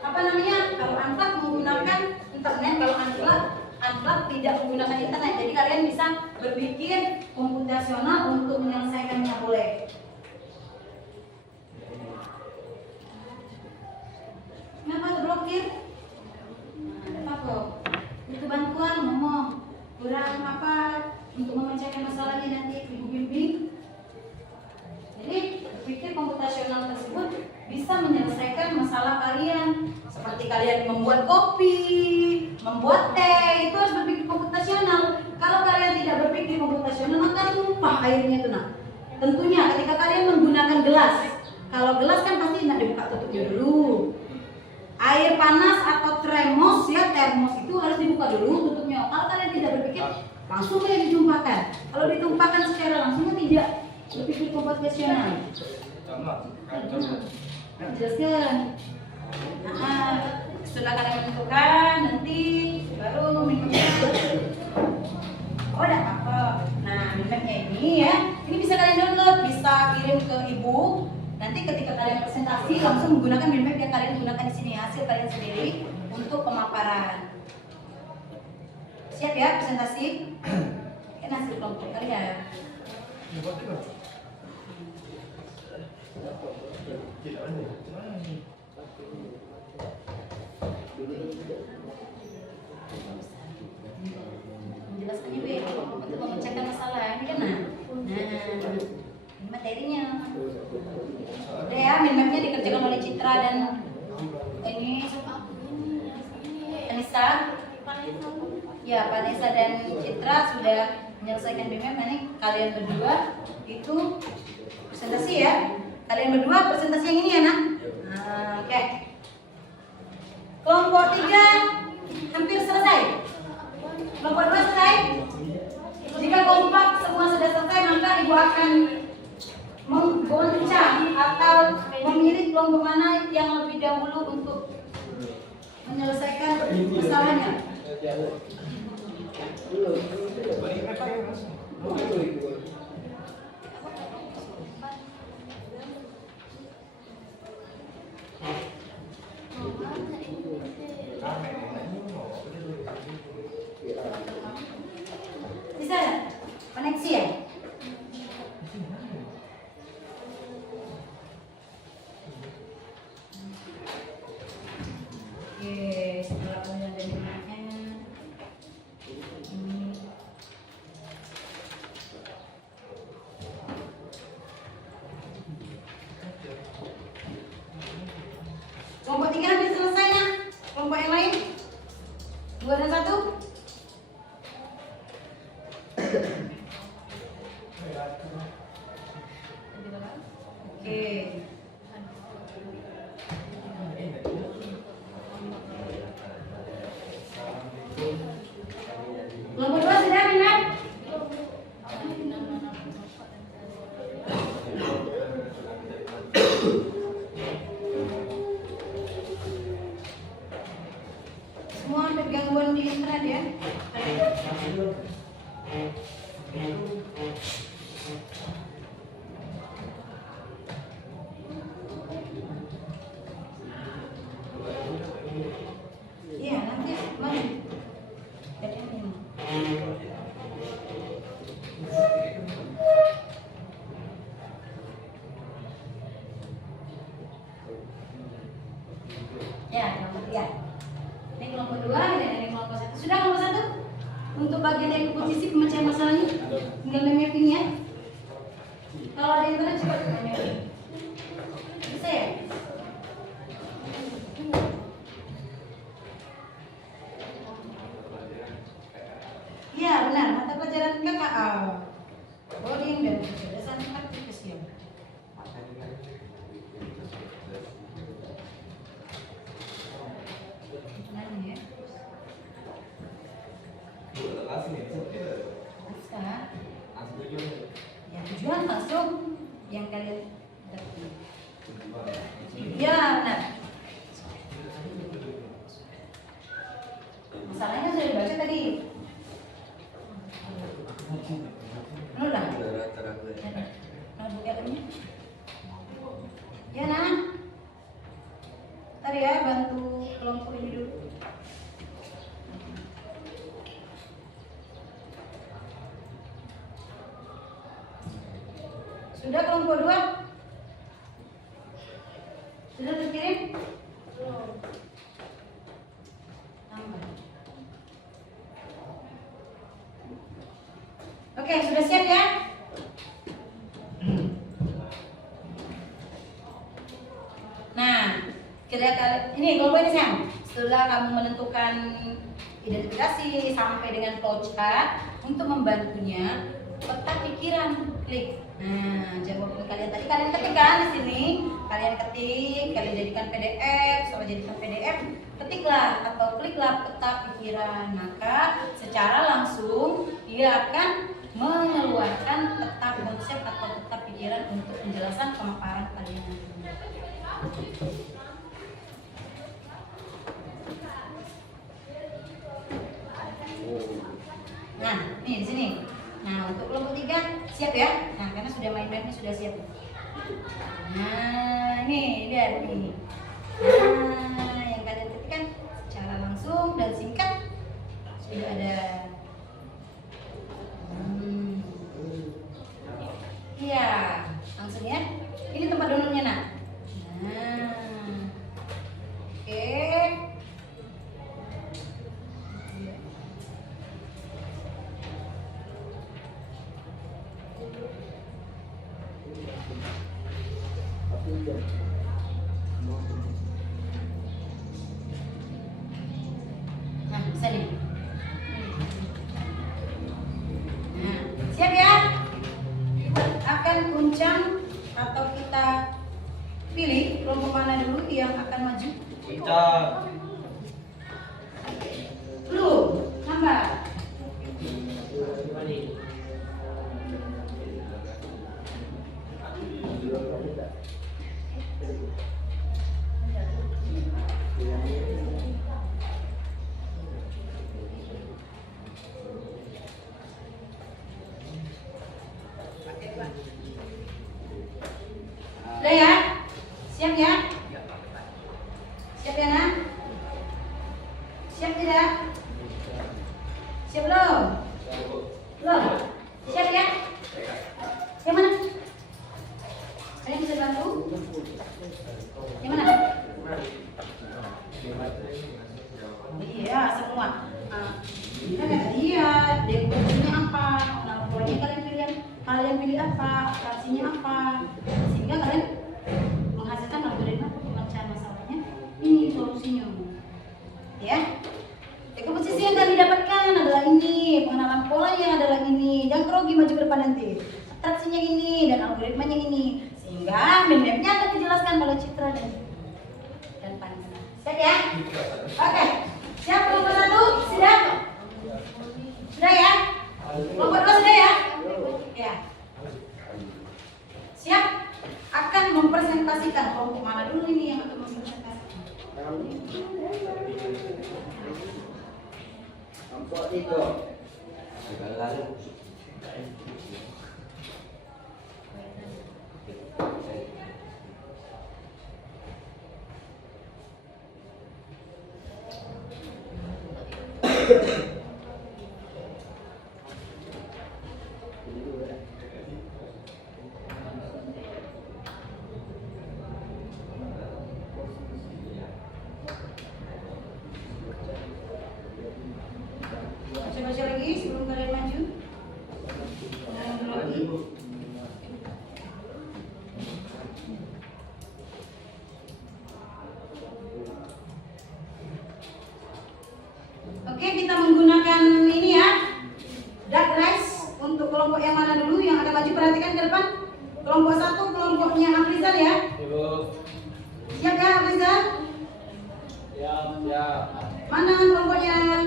apa namanya? Kalau unplug menggunakan internet, kalau unplug tidak menggunakan internet. Jadi kalian bisa berpikir komputasional untuk menyelesaikannya boleh. Kenapa terblokir? Nah, apa kok? Butuh bantuan ngomong. Kurang apa untuk memecahkan masalahnya nanti ibu bimbing. Jadi berpikir komputasional tersebut bisa menyelesaikan masalah kalian. Seperti kalian membuat kopi, membuat teh, itu harus berpikir komputasional. Kalau kalian tidak berpikir komputasional maka tumpah airnya itu nah. Tentunya ketika kalian menggunakan gelas, kalau gelas kan pasti tidak dibuka tutupnya dulu. Air panas atau termos ya, termos itu harus dibuka dulu tutupnya. Kalau kalian tidak berpikir, langsung saja ditumpahkan. Kalau ditumpahkan secara langsung tidak berpikir komputasional. Jelaskan. Nah, setelah kalian menentukan nanti baru minumnya. Oh, ada apa? Nah, minumnya ini ya. Ini bisa kalian download, bisa kirim ke ibu. Nanti ketika kalian presentasi langsung menggunakan mindmap yang kalian gunakan di sini, hasil kalian sendiri untuk pemaparan. Siap ya presentasi? Ini hasil kelompok kalian. Ini materinya. Udah ya, mind mapnya dikerjakan oleh Citra dan ini Anissa. Ya, Vanessa dan Citra sudah menyelesaikan mind map. Ini kalian berdua itu presentasi ya. Kalian berdua presentasi yang ini ya, nak? Nah, oke. Kelompok 3 hampir selesai. Kelompok 2 selesai. Jika kompak semua sudah selesai, maka ibu akan menggoncang atau memilih kelompok mana yang lebih dahulu untuk menyelesaikan masalahnya. Bisa koneksi ya? Oke, setelah kemudian dari minatnya kelompok 3 hampir selesai ya? Kelompok yang lain 2 dan 1. Oke. Kelompok 2 sudah minat? Semua hampir gangguan di internet ya? Iya, nanti mana? Ya, kelompok 3. Ini kelompok 2, ini kelompok 1. Sudah kelompok 1? Untuk bagian dari posisi pemecahan masalahnya, tinggal mapping ya. Kalau ada internet coba mapping. Bisa ya? Iya benar, mata pelajaran KKA. Coding dan kecerdasan artifisial. Nah, ya. Bisa. Ya tujuan langsung yang kalian dapat. Ya benar. Masalahnya sudah dibaca tadi. Udah. Ya nah. Ntar ya bantu kelompok ini dulu. Sudah kelompok 2? Sudah terkirim? Oke, sudah siap ya? Nah, ini kelompok ini Sam. Setelah kamu menentukan identifikasi sampai dengan flowchart, untuk membantunya peta pikiran klik. Nah, jawaban kalian tadi kalian ketikkan di sini, kalian jadikan PDF, soal jadikan PDF, ketiklah atau kliklah peta pikiran, maka secara langsung dia akan mengeluarkan peta konsep atau peta pikiran untuk penjelasan pemaparan kalian. Nah, nih di sini. Nah, untuk kelompok 3 siap ya? Nah, karena sudah main-mainnya sudah siap. Nah, ini lihat nih. Nah, yang kalian ketikkan secara langsung dan singkat sudah ada. Iya, langsung ya. Ini tempat downloadnya nak. Nah, oke. Nah, bisa nih. Nah, siap ya? Kita akan kuncang atau kita pilih kelompok mana dulu yang akan maju? Belum, nambah. Udah ya? Siap ya? Siap ya, Nak? Siap tidak? Siap belum? Belum? Siap ya? Yang mana? Ada yang bisa bantu? Yang mana? Iya, semua. Kita nggak lihat dekorasinya apa, nah pokoknya kalian pilih apa, operasinya apa, sehingga kalian menghasilkan algoritma pemecahan masalahnya. Ini solusinya, ya. Komposisi yang kami dapatkan adalah ini, pengenalan polanya adalah ini, jangan grogi maju ke depan nanti. Abstraksinya ini dan algoritmanya ini, sehingga map-nya akan dijelaskan oleh citra dan panel. Siap ya? Oke. Siap kelompok 1? Sudah? Sudah ya? Kelompok 2 sudah ya? Ya. Siap? Akan mempresentasikan kelompok mana dulu ini yang akan mempresentasikan? Kelompok 3. Baca-baca lagi sebelum kalian maju. Lagi. Oke, kita menggunakan ini ya, dark race untuk kelompok yang mana dulu yang akan maju. Perhatikan ke depan. Kelompok 1 kelompoknya Afrizal ya. Siap ya Afrizal? Siap. Mana kelompoknya?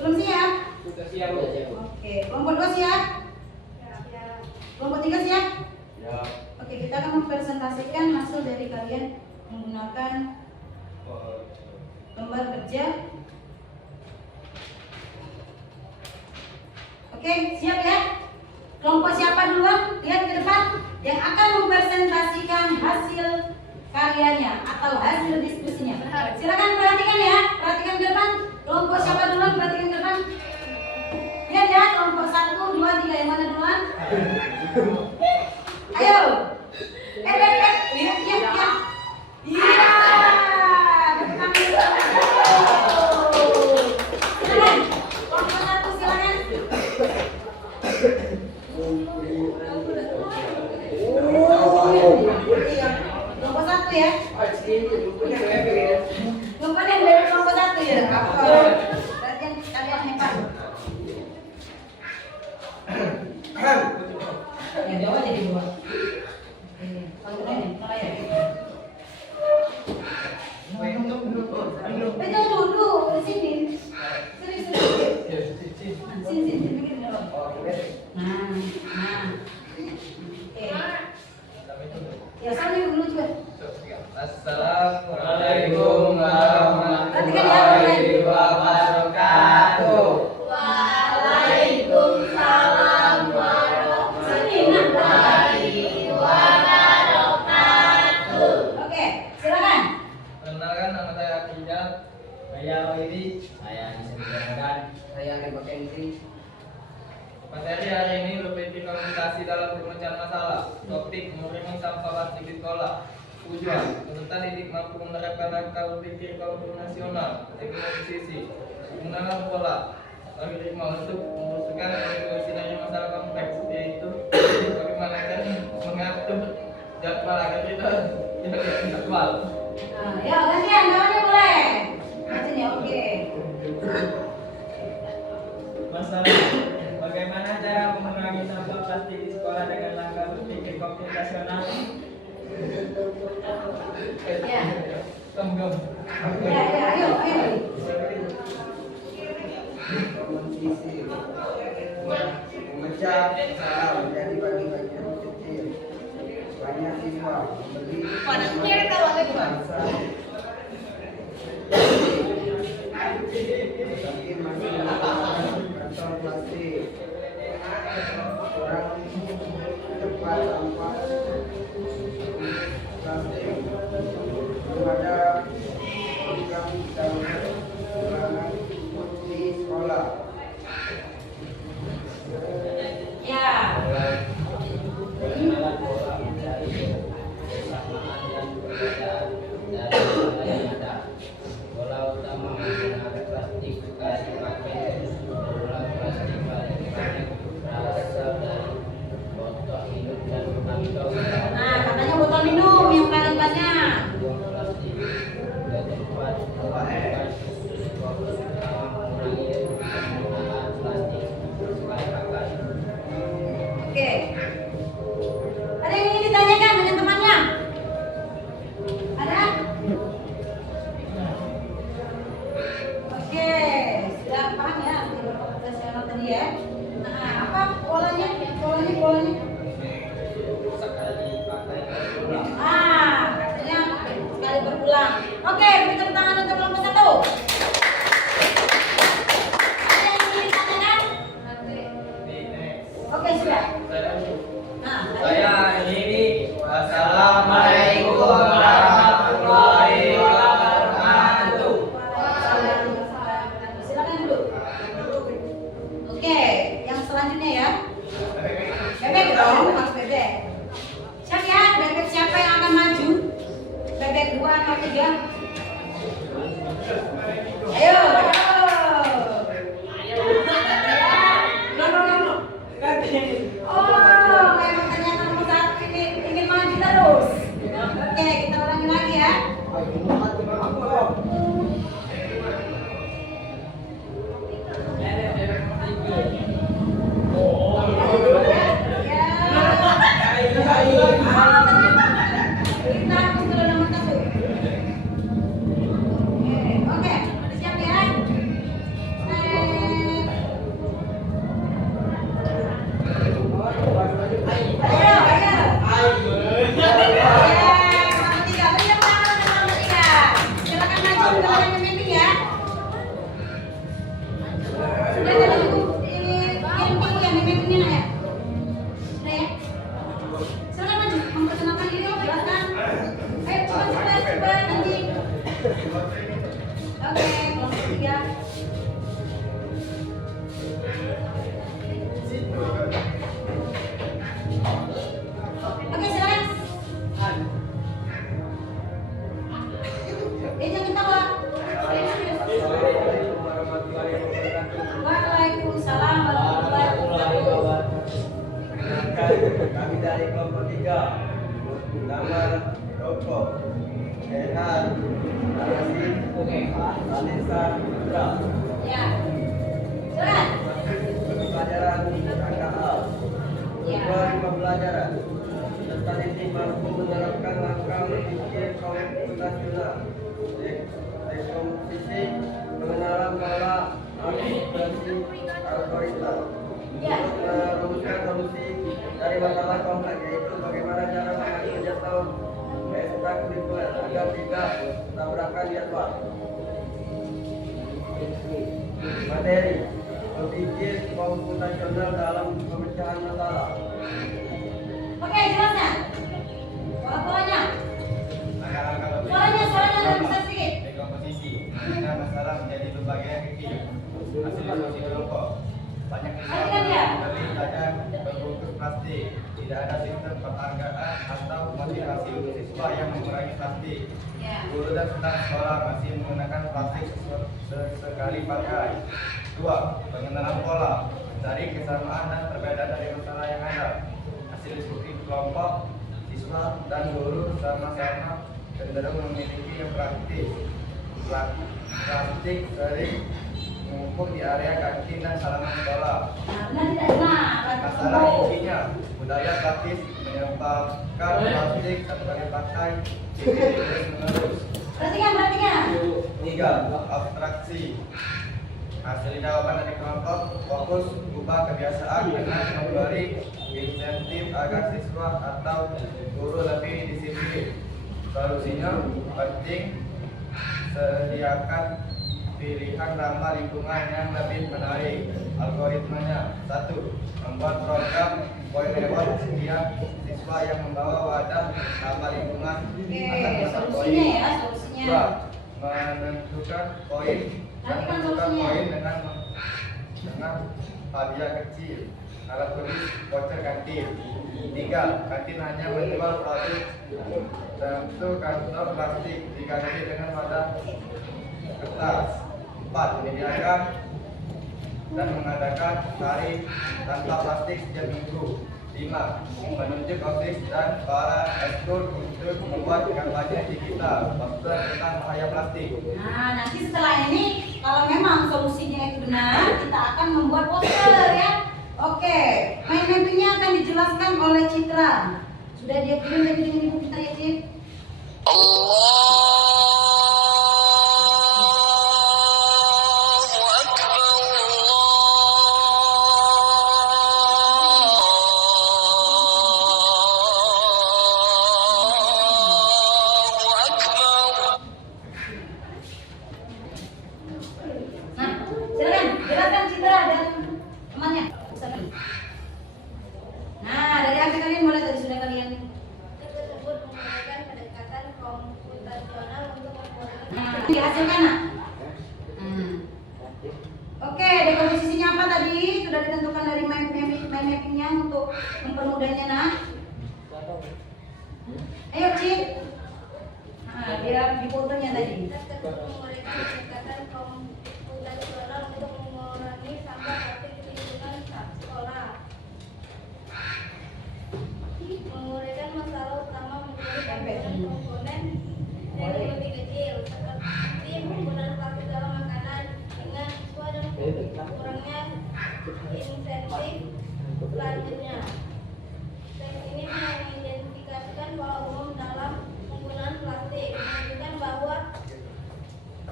Belum siap? Sudah siap. Oke, kelompok 2 siap? Kelompok 3 siap? Ya. Oke, kita akan mempresentasikan hasil dari kalian menggunakan gambar kerja. Oke, siap ya? Kelompok siapa duluan? Lihat ke depan yang akan mempresentasikan hasil karyanya atau hasil diskusinya. Silakan perhatikan ya, perhatikan ke depan. Kelompok siapa duluan? Perhatikan ke depan. Lihat ya, kelompok 1, 2, 3 yang mana duluan? Ayo. Lihat ya. Iya. Silakan. Kelompok 1 silakan. Kelompok 1 ya. Kelompoknya dari kelompok 1 ya. Berarti yang kalian hebat. Yang Jawa jadi 2. Jangan duduk di sini. Sini. Nah. Oke. Ya, sambil dulu juga. Assalamualaikum warahmatullahi wabarakatuh. Waalaikumsalam warahmatullahi wabarakatuh. Oke, silakan. Perkenalkan, nama saya Akida. Saya Widi. Saya Nisandra. Saya Rebecca Kendri. Materi hari ini berpikir komunikasi dalam pemecahan masalah. Topik mengurangi sampah plastik di sekolah. Tujuan, peserta didik mampu menerapkan akal berpikir kombinasional, teknologi sisi, penggunaan pola, algoritma untuk memutuskan solusi dari masalah kompleks, yaitu bagaimana bagaimana kan mengatur jadwal agar kita tidak jadwal. Nah, ya gantian namanya boleh. Gantian ya, oke. Masalah bagaimana cara mengurangi sampah plastik di sekolah dengan langkah berpikir komputasional? Ya. Kamu. Ya, ayo. Memecah masalah menjadi bagian kecil. Banyak siswa membeli bangsa. Tapi masih menggunakan kantong plastik. Kurang cepat sampah plastik. Belum ada program darurat pengurangan di sekolah. Ya. Bagaimana pola mencari kesamaan dan perbedaan dari pola yang ada? Pola utama menggunakan plastik bekas dipakai berulang plastik paling banyak berasal dari botol minum dan kantong. Nah, katanya botol minum yang paling banyak. Buang plastik ke tempat pembuangan khusus fokus utama mengurangi penggunaan plastik sekali pakai. Oke. Ada yang ingin ditanyakan dengan temannya? Ada? Oke, sudah paham ya berprofesional tadi ya. Nah, apa polanya? Polanya. Sekali pakai berulang. Katanya sekali berulang. Oke, beri tepuk tangan untuk kelompok 1. Ada yang ingin ditanyakan? Oke, sudah. Nah, Saya ini. Wassalamualaikum warahmatullahi wabarakatuh. Silakan dulu. Oke, yang selanjutnya ya. Bebek dong, harus bebek. Siap ya, bebek siapa yang akan maju? Bebek 2 atau 3? Ayo. Oh, memang ternyata nomor 1 ini ingin maju terus. Oke, kita ulangi lagi ya. Oke, siap ya? Oke, silakan. Jangan ketawa. Assalamualaikum warahmatullahi wabarakatuh. Waalaikumsalam warahmatullahi wabarakatuh. Perkenalkan, kami dari kelompok 3. Nama Joko, Ehan, Arasin, Alisa, Putra. Ya. Silakan. Pelajaran KKA. Ya. Beberapa pembelajaran. Peserta didik mampu menerapkan langkah berpikir komputasional, dekomposisi, pengenalan pola, aplikasi, algoritma. Ya. Untuk merumuskan solusi dari masalah kompleks, yaitu bagaimana cara mengatur jadwal ekstrakurikuler agar tidak tabrakan jadwal. Materi berpikir komputasional dalam pemecahan masalah. Oke, jelasnya. Polanya. Suaranya lebih besar sedikit. Dekomposisi, dengan masalah menjadi berbagai yang kecil. Hasil diskusi kelompok. Banyak Lanjutkan ya. belajar berbungkus plastik. Tidak ada sistem penghargaan atau motivasi untuk siswa yang mengurangi plastik. Ya. Guru dan staf sekolah masih menggunakan plastik sekali pakai. 2. Pengenalan pola. Mencari kesamaan dan perbedaan dari masalah yang ada. hasil diskusi kelompok, siswa dan guru sama-sama cenderung memiliki yang praktis. Plastik sering mengumpul di area kantin dan halaman sekolah. Masalah intinya, budaya praktis menyebabkan plastik satu kali pakai terus menerus. Perhatikan. 3. Abstraksi. Hasil jawaban dari kelompok fokus ubah kebiasaan dengan memberi insentif agar siswa atau guru lebih disiplin. Solusinya penting sediakan pilihan ramah lingkungan yang lebih menarik. Algoritmanya 1. Membuat program boy lewat setiap siswa yang membawa wadah ramah lingkungan akan mendapat poin. Solusinya. 2. Menentukan poin dengan hadiah kecil, alat tulis, voucher kantin. 3. Kantin hanya menjual produk tentu kantong plastik diganti dengan wadah kertas. 4. Menyediakan dan mengadakan hari tanpa plastik setiap minggu. 5. Menunjuk OSIS dan para ekskul untuk membuat kampanye digital poster tentang bahaya plastik. Nah, nanti setelah ini kalau memang solusinya itu benar, kita akan membuat poster ya. Oke, main-mainnya akan dijelaskan oleh Citra. Sudah dia kirim dari ibu kita ya, Cip? Nah, silakan jelaskan Citra dan temannya. Nah, dari akhir kalian mulai tadi sudah kalian. Tersebut menggunakan pendekatan komputasional untuk mengurangi Nah, dihasilkan nak. Oke, dekomposisinya apa tadi? Sudah ditentukan dari mind mappingnya untuk mempermudahnya nak. Ayo Cip. Nah, dia di fotonya tadi. tersebut menggunakan pendekatan komputasional untuk mengurangi sampah plastik di lingkungan sekolah. Menguraikan masalah utama menjadi penggunaan komponen yang lebih kecil, seperti penggunaan plastik dalam makanan dengan siswa dan kurangnya insentif. Selanjutnya, teks ini mengidentifikasikan pola umum dalam penggunaan plastik, menunjukkan bahwa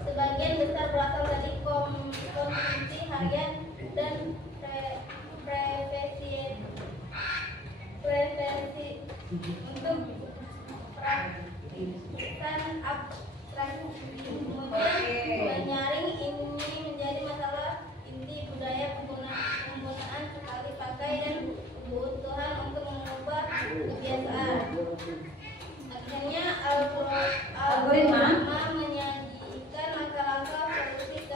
sebagian besar berasal dari konsumsi harian dan preferensi untuk praktikan abstraksi. Kemudian menyaring ini menjadi masalah inti budaya penggunaan sekali pakai dan kebutuhan untuk mengubah kebiasaan. Akhirnya algoritma menyajikan langkah-langkah solusi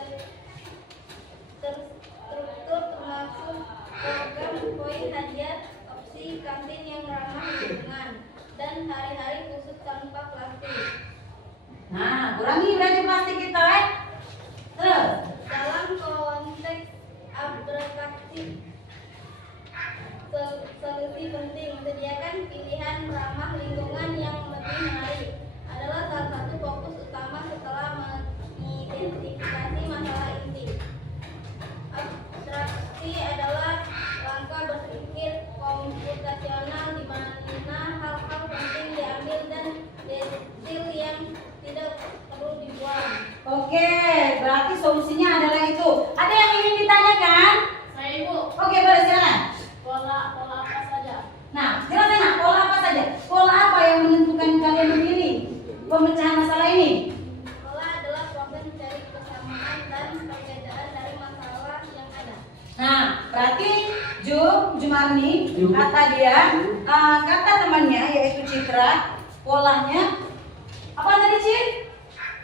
terstruktur termasuk program poin hadiah, opsi kantin yang ramah lingkungan, dan hari-hari khusus tanpa plastik. Nah, kurangi berarti plastik kita Terus. Dalam konteks abstraksi, solusi penting sediakan pilihan ramah lingkungan yang lebih menarik adalah salah satu fokus utama setelah mengidentifikasi masalah inti. Abstraksi adalah langkah berpikir komputasional di mana hal-hal penting diambil dan detail yang tidak perlu dibuang. Oke, berarti solusinya adalah itu. Ada yang ingin ditanyakan? Saya Ibu, Oke, boleh silakan. pola apa saja? Nah, jelaskan nak, pola apa saja? Pola apa yang menentukan kalian memilih pemecahan masalah ini? Pola adalah proses mencari kesamaan dan perbedaan dari masalah yang ada. Nah, berarti Jumarni kata dia, kata temannya yaitu Citra, polanya apa tadi Cip?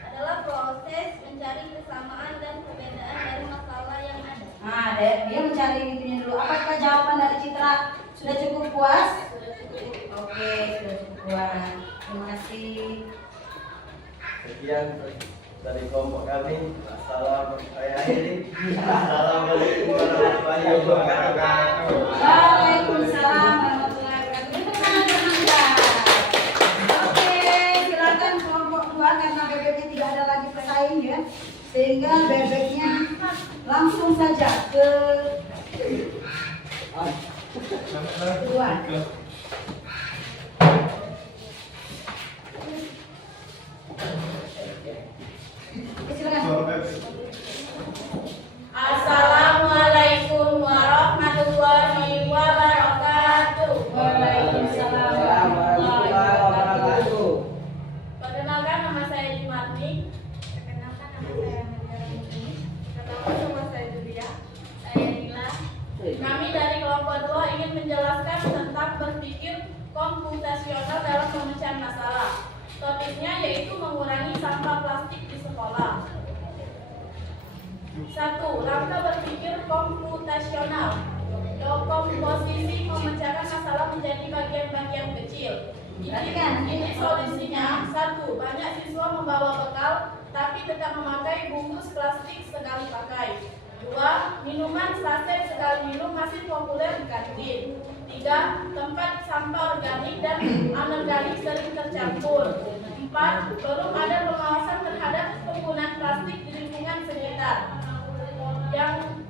Adalah proses mencari kesamaan dan perbedaan dari masalah yang ada. Nah, dia mencari intinya dulu. Apakah jawaban dari Citra sudah cukup puas? Oke, sudah cukup puas. Terima kasih. Sekian dari kelompok kami. Assalamualaikum warahmatullahi wabarakatuh. Waalaikumsalam warahmatullahi wabarakatuh. saja kedua. Silakan. Assalamualaikum warahmatullahi wabarakatuh. Waalaikumsalam Warahmatullahi wabarakatuh. Perkenalkan, nama saya Jumarni. Perkenalkan, nama saya Medira Murni. Perkenalkan, nama saya Julia. Saya Nila. Kami dari kelompok 2 ingin menjelaskan tentang berpikir komputasional dalam pemecahan masalah. Topiknya yaitu mengurangi sampah plastik di sekolah. 1. Langkah berpikir komputasional. Komposisi memecahkan masalah menjadi bagian-bagian kecil. Ini solusinya. 1. Banyak siswa membawa bekal tapi tetap memakai bungkus plastik sekali pakai. 2. Minuman saset sekali minum masih populer di kantin. 3. Tempat sampah organik dan anorganik sering tercampur. 4. Belum ada pengawasan terhadap penggunaan plastik di lingkungan sekitar. Yang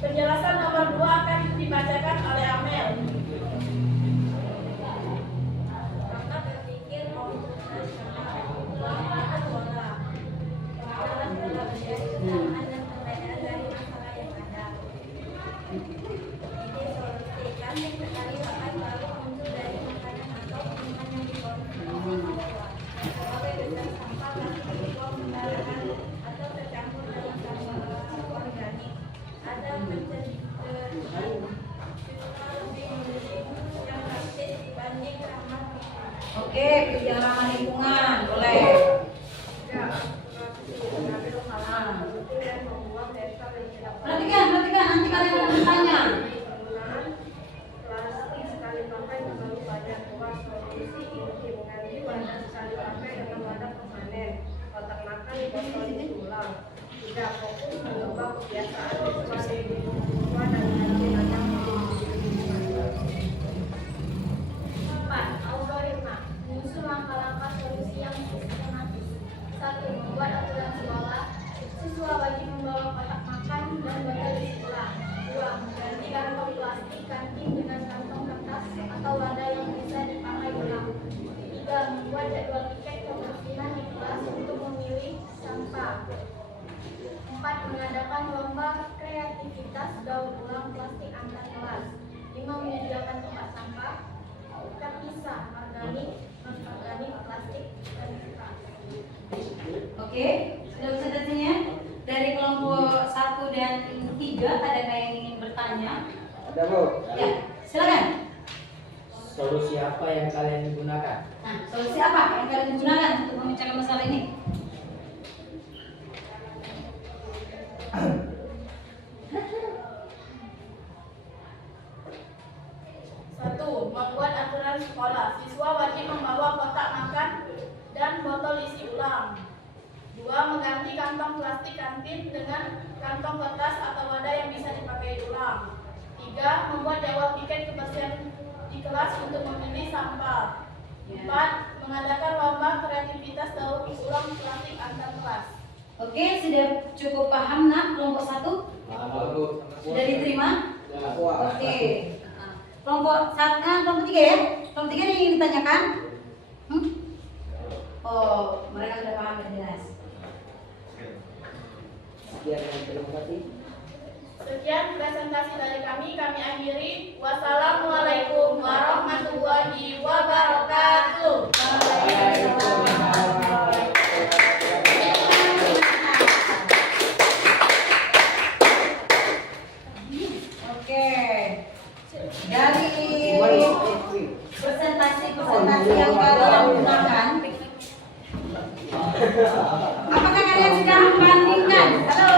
penjelasan nomor 2 akan dibacakan oleh Amel. Langkah berpikir komputasional. Jalan mencari kesamaan dan perbedaan dari masalah yang ada. Ini solusi cantik sekali bahkan selalu muncul dari makanan atau minuman yang dikonsumsi. Sebagai besar sampah plastik dibuang sembarangan atau tercampur dengan sampah organik. Ada pencegahan siswa lebih memilih yang praktis dibanding ramah lingkungan. Oke, yang ramah lingkungan boleh. Perhatikan, nanti kalian akan bertanya. Plastik sekali pakai terlalu banyak. Solusi ini mengganti wadah sekali pakai dengan wadah permanen. Kotak makan botol diulang. 3. Fokus mengubah kebiasaan siswa dan mengganti banyak. 4. Algoritma menyusun langkah-langkah solusi yang sistematis. 1. Membuat aturan sekolah. Siswa wajib membawa kotak makan dan botol isi ulang. 2. Mengganti kantong plastik kantin dengan kantong kertas atau wadah yang bisa dipakai ulang. 3. Membuat jadwal tiket kebersihan di kelas untuk memilih sampah. 4. Mengadakan lomba kreativitas daur ulang plastik antar kelas. 5. Menyediakan tempat sampah terpisah organik, non-organik, plastik, dan kertas. Oke, sudah bisa datanya? Dari kelompok 1 dan 3 adakah yang ingin bertanya? Ada, Bu? Ya, silakan. Solusi apa yang kalian gunakan? Nah, solusi apa yang kalian gunakan untuk memecahkan masalah ini? Satu, membuat aturan sekolah. Siswa wajib membawa kotak makan dan botol isi ulang. 2. Mengganti kantong plastik kantin dengan kantong kertas atau wadah yang bisa dipakai ulang. 3. Membuat jadwal tiket kebersihan di kelas untuk memilih sampah. 4. Mengadakan lomba kreativitas daur ulang plastik antar kelas. Oke, sudah cukup paham nak kelompok 1? Sudah diterima? Oke. Kelompok 1, kelompok 3 ya? Kelompok 3 yang ingin ditanyakan? Oh, mereka sudah paham dan jelas. Sekian presentasi dari kami akhiri. Wassalamualaikum warahmatullahi wabarakatuh. Oke. Dari presentasi yang kalian gunakan, apakah kalian sudah membandingkan? Halo,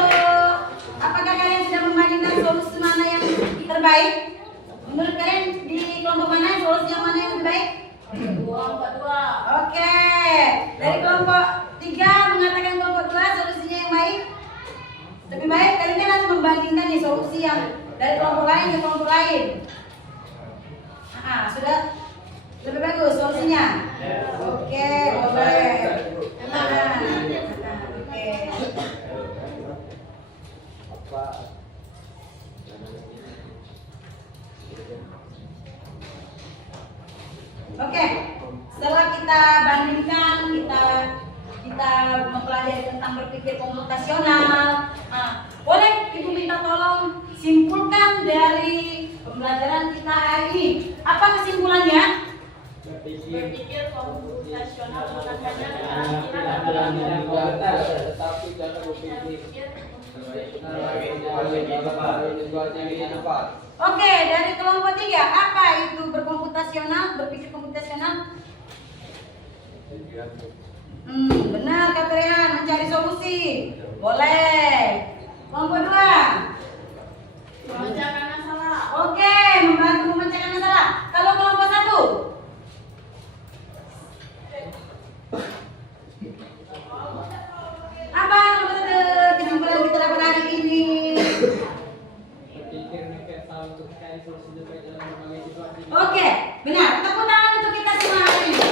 apakah kalian sudah membandingkan solusi mana yang terbaik? Menurut kalian di kelompok mana solusi yang mana yang terbaik? Kelompok 2. Oke. Dari kelompok 3 mengatakan kelompok 2 solusinya yang baik. Lebih baik kalian kan harus membandingkan nih solusi yang dari kelompok lain ke kelompok lain. Sudah lebih bagus solusinya. Oke, boleh. Oke. Oke, setelah kita bandingkan, kita mempelajari tentang berpikir komputasional. Nah, boleh Ibu minta tolong simpulkan dari pembelajaran kita hari ini. Apa kesimpulannya? Berpikir komputasional menekannya tetapi cara berpikir Oke, dari kelompok 3, apa itu berpikir komputasional? Benar Kak Rian, mencari solusi. Boleh. Kelompok 2. memecahkan masalah. Oke, membantu memecahkan masalah. Kalau kelompok 1? Apa kelompok 1 kesimpulan kita dapat hari ini? Oke, benar. Tepuk tangan untuk kita semua hari ini.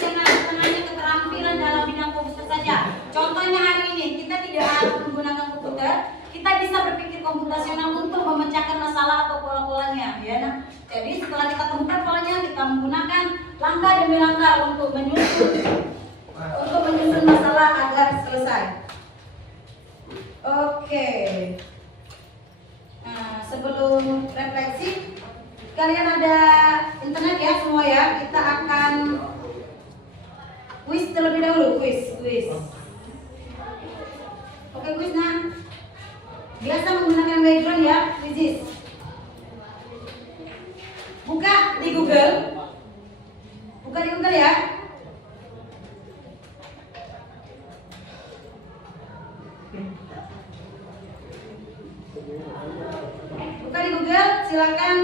Kita keterampilan dalam bidang komputer saja. Contohnya hari ini kita tidak harus menggunakan komputer, kita bisa berpikir komputasional untuk memecahkan masalah atau pola-polanya, ya. Nah, jadi setelah kita temukan polanya, kita menggunakan langkah demi langkah untuk menyusun masalah agar selesai. Oke. Nah, sebelum refleksi, kalian ada internet ya semua ya. Kita akan kuis terlebih dahulu, kuis. Oke, kuis nah. Biasa menggunakan background ya, quizzes. Buka di Google ya. Buka di Google, silakan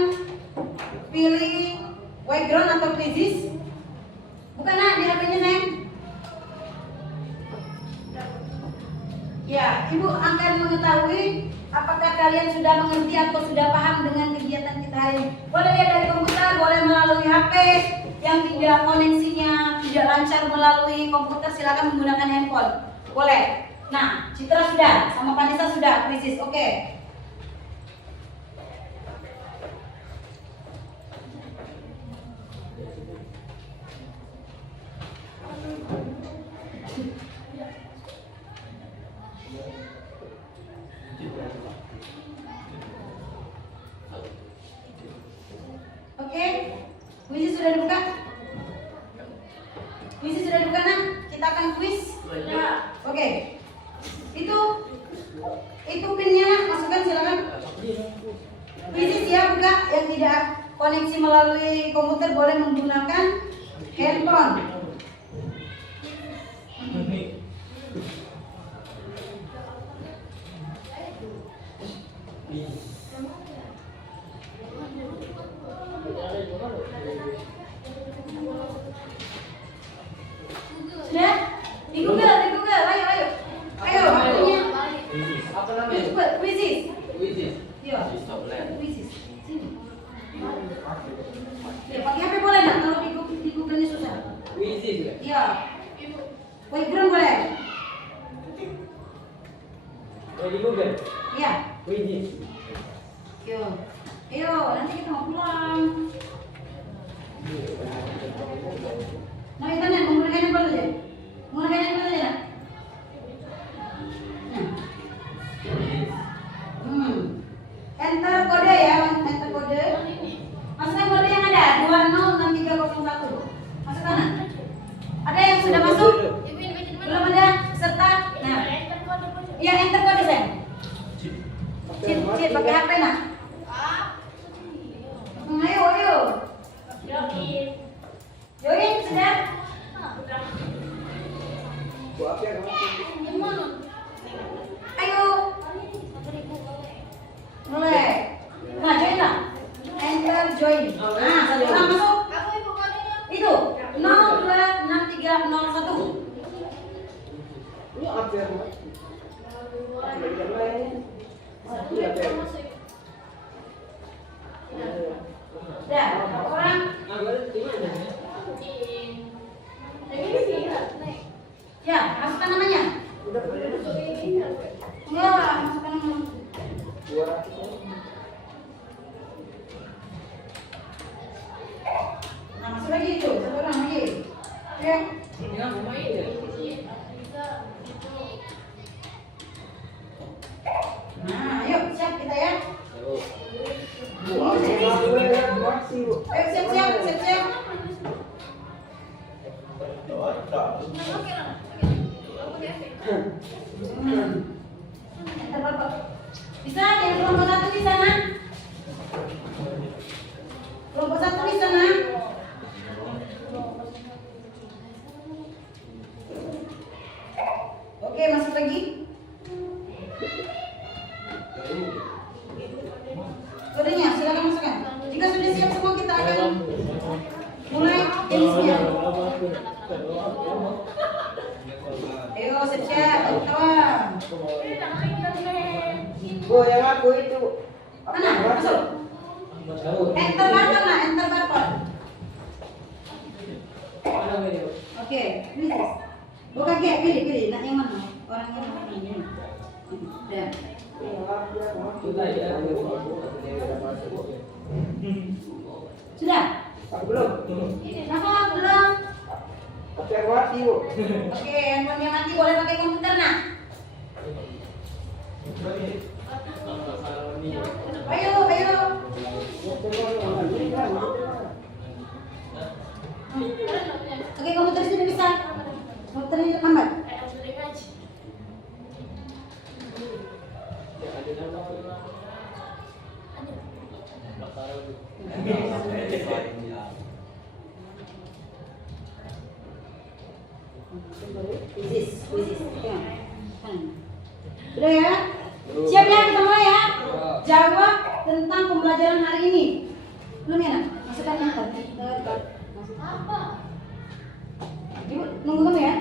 pilih background atau quizzes. Buka nak di HP-nya, Neng. Ya, Ibu akan mengetahui apakah kalian sudah mengerti atau sudah paham dengan kegiatan kita hari ini. Boleh lihat dari komputer, boleh melalui HP. Yang tidak koneksinya tidak lancar melalui komputer, silakan menggunakan handphone. Boleh. Nah, Citra sudah, sama Vanessa sudah, quizzes. Oke. Oke, kuis sudah dibuka? Kuis sudah dibuka nak? Kita akan kuis. Ya. Oke, itu pinnya nak, masukkan silakan. Kuis ya buka, yang tidak koneksi melalui komputer boleh menggunakan handphone. Sudah? Di Google, ayo. Waktunya. Apa namanya? Cepat, quizzes. Quizzes. Iya. Stop land. Quizzes. Sini. Ya, pakai HP boleh nggak? Kalau di Google-nya susah. Quizzes ya? Iya. Background boleh? Oh, di Google. Iya. Quizzes. Ayo, nanti kita mau pulang. Nah, internet menggunakan handphone saja. Menggunakan handphone saja. Enter kode ya, enter kode. Masukkan kode yang ada 206301. Masukkan. Ada yang sudah masuk? Belum ada peserta? Nah, iya enter kode saya. Cip pakai HP nak. Ayo. Join sudah? Ayo. Mulai. Nah, join lah. Enter join. Nah, satu orang masuk. Itu 026301. Ini apa ya? Dah, orang. Ya, masukkan namanya. Ayo siap-siap. Bisa ya, kelompok 1 di sana. Kelompok 1 di sana. Oke, masuk lagi. Kodenya, silakan masukkan. Jika sudah siap semua, kita akan mulai jenisnya. Ayo, siap-siap, kawan. Bu, yang aku itu. Mana? Masuk. Enter barcode lah, enter barcode. Oke, ini. Buka kayak pilih. Nak yang mana? Orang yang mana ini? Udah. Sudah? Belum. Masuk belum? Tapi aku mati, Bu. Oke, handphone yang mati boleh pakai komputer nak? Ayo. Oke, komputer sudah bisa. Komputernya lambat. Sudah ya? Siap ya kita mulai ya? Jawab tentang pembelajaran hari ini. Belum ya nak? Masukkan yang tadi. Ibu nunggu kamu ya?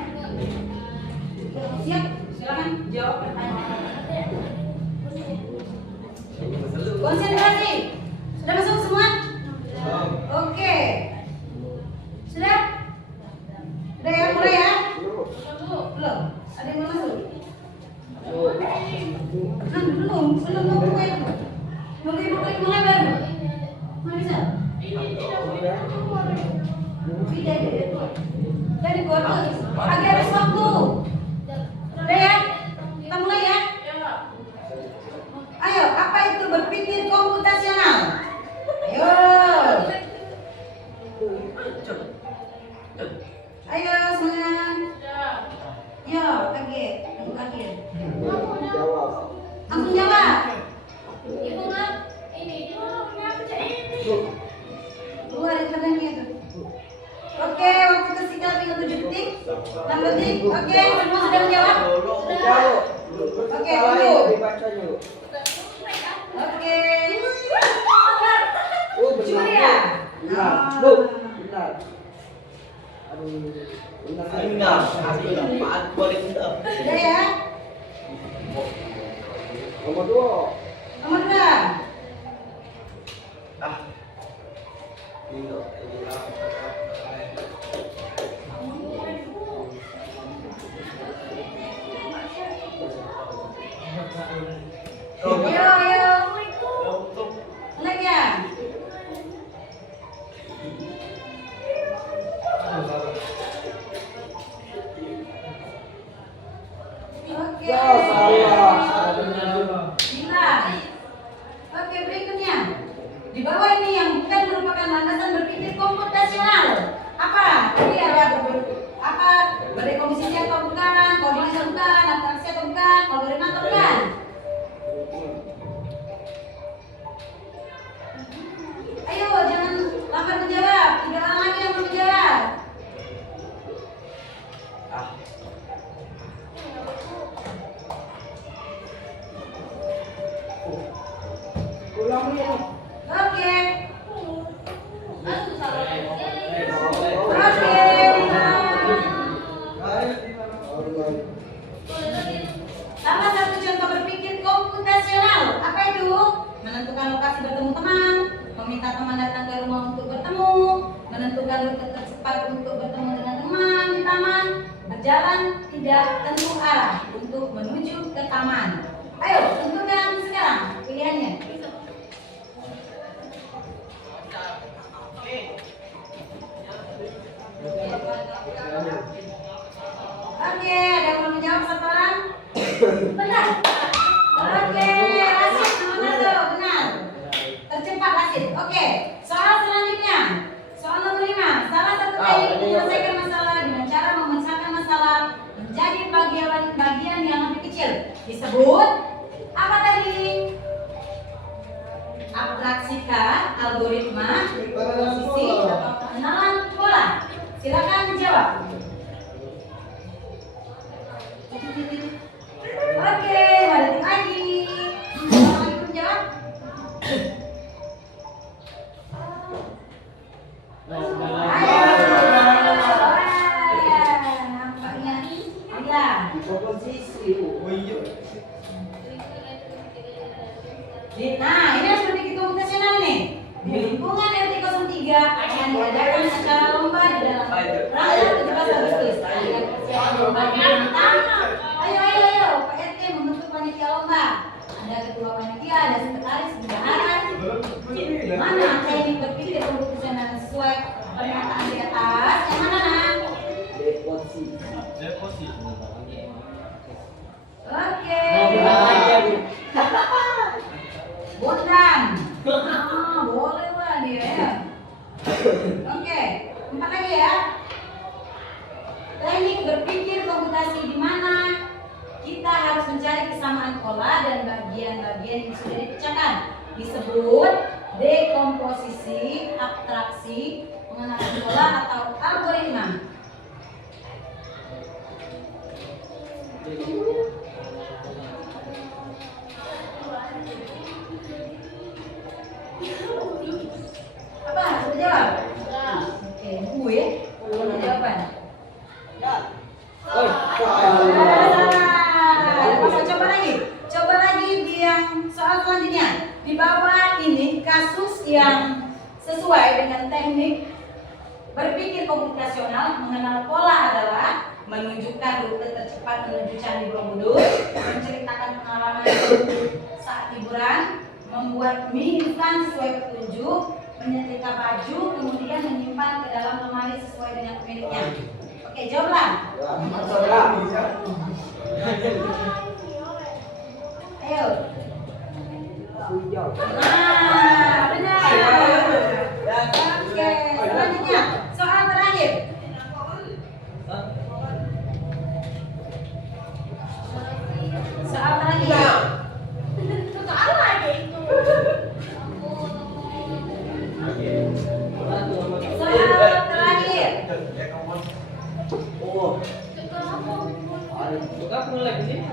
Siap? Silakan jawab pertanyaan. Konsentrasi. Sudah masuk semua? Oke. Sudah? Sudah ya? Mulai ya? Belum? Ada yang belum masuk? Belum mulai. Nunggu ibu mulai baru. Mana bisa? Tidak. Dari gua agak habis waktu. Udah ya? Kita mulai ya? Ayo, apa itu berpikir komputasional? Ayo semangat. Yo, kaget. Jawab. Langsung jawab. Keluar internetnya itu. Oke, waktu tersingkat tinggal 7 detik. 6 detik. Oke, semua sudah menjawab? Jawab. Oke, Salah dulu. yang dibacanya, Bu. Oke. Oh, Cuma benar. ya? Benar. Bu, benar. Aduh, benar. Sudah ya? Nomor 2. Nomor 2. Ayo. Mulai ya? Oke. Gila. Oke, berikutnya. Di bawah ini yang bukan merupakan landasan berpikir komputasional. Apa? Jadi ada apa? Berdekomposisi atau bukan? Koordinasi bukan? Abstraksi atau bukan? Algoritma atau bukan? Ayo, jangan lambat menjawab. 3 orang lagi yang belum menjawab. Ulang ini. Oke. Salah satu contoh berpikir komputasional. Apa itu? Menentukan lokasi bertemu teman, meminta teman datang ke rumah untuk bertemu, menentukan rute tercepat untuk bertemu dengan teman di taman, berjalan tidak tentu arah untuk menuju ke taman. Ayo, tentukan sekarang pilihannya. Oke, ada yang mau menjawab 1 orang? Benar. Oke, Rasid nomor 1, benar. Tercepat Rasid. Oke, soal selanjutnya. menyelesaikan masalah dengan cara memecahkan masalah menjadi bagian-bagian yang lebih kecil disebut apa tadi? Abstraksikan algoritma, posisi, atau pengenalan pola. Silakan dijawab. Oke, balik lagi. Mau ikut jawab? Nampaknya iya. Komposisi. Oh iya. Nah, ini harus berpikir komputasional nih. Di lingkungan RT 03 akan diadakan acara lomba di dalam rangka 17 Agustus. Dengan persiapan lomba yang pertama. Ayo, Pak RT membentuk panitia lomba. Ada ketua panitia, ada sekretaris, bendahara. Mana teknik berpikir komputasional sesuai pernyataan di atas? Yang mana, Nak? Deposisi. Oke. Bondan. Boleh lah dia ya. Oke, 4 lagi ya. Teknik berpikir komputasi di mana kita harus mencari kesamaan pola dan bagian-bagian yang sudah dipecahkan. Disebut dekomposisi, abstraksi, pengenalan pola atau algoritma. Apa? Sudah jawab? Oke, gue punya jawaban. Coba lagi. Coba lagi di yang soal selanjutnya. Di bawah ini kasus yang sesuai dengan teknik berpikir komputasional mengenal pola adalah menunjukkan rute tercepat menuju Candi Borobudur, menceritakan pengalaman saat liburan, membuat mie instan sesuai petunjuk, menyetrika baju, kemudian menyimpan ke dalam lemari sesuai dengan pemiliknya. Oke, jawablah. Ayo. Nah, benar. Oke, selanjutnya soal terakhir. Soal terakhir. Soal lagi itu. Soal terakhir. Oh. Buka mulai di sini.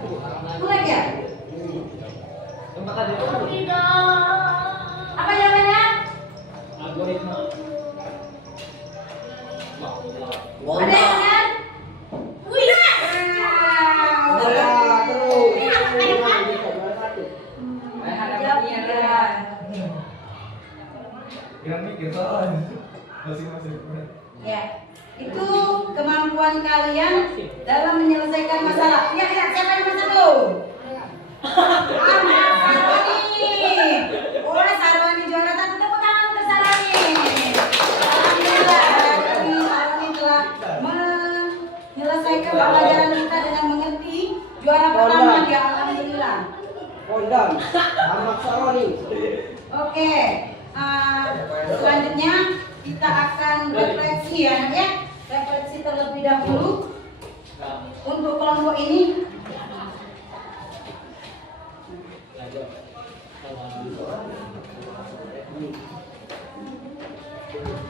Mulai ya? Tempat tadi itu Apa jawabannya? algoritma. Ada yang ingat? Yang mikir soal masing-masing. Ya, itu kemampuan kalian dalam menyelesaikan masalah. Ya, siapa yang nomor 1? Sarwani. Oh, Sarwani juara 1. Tepuk tangan untuk Sarwani. Alhamdulillah, Sarwani telah menyelesaikan pelajaran kita dengan mengerti juara pertama dia. Alhamdulillah. Kondang. Ahmad Saroni. Oke, selanjutnya kita akan refleksi ya. Refleksi terlebih dahulu untuk kelompok ini.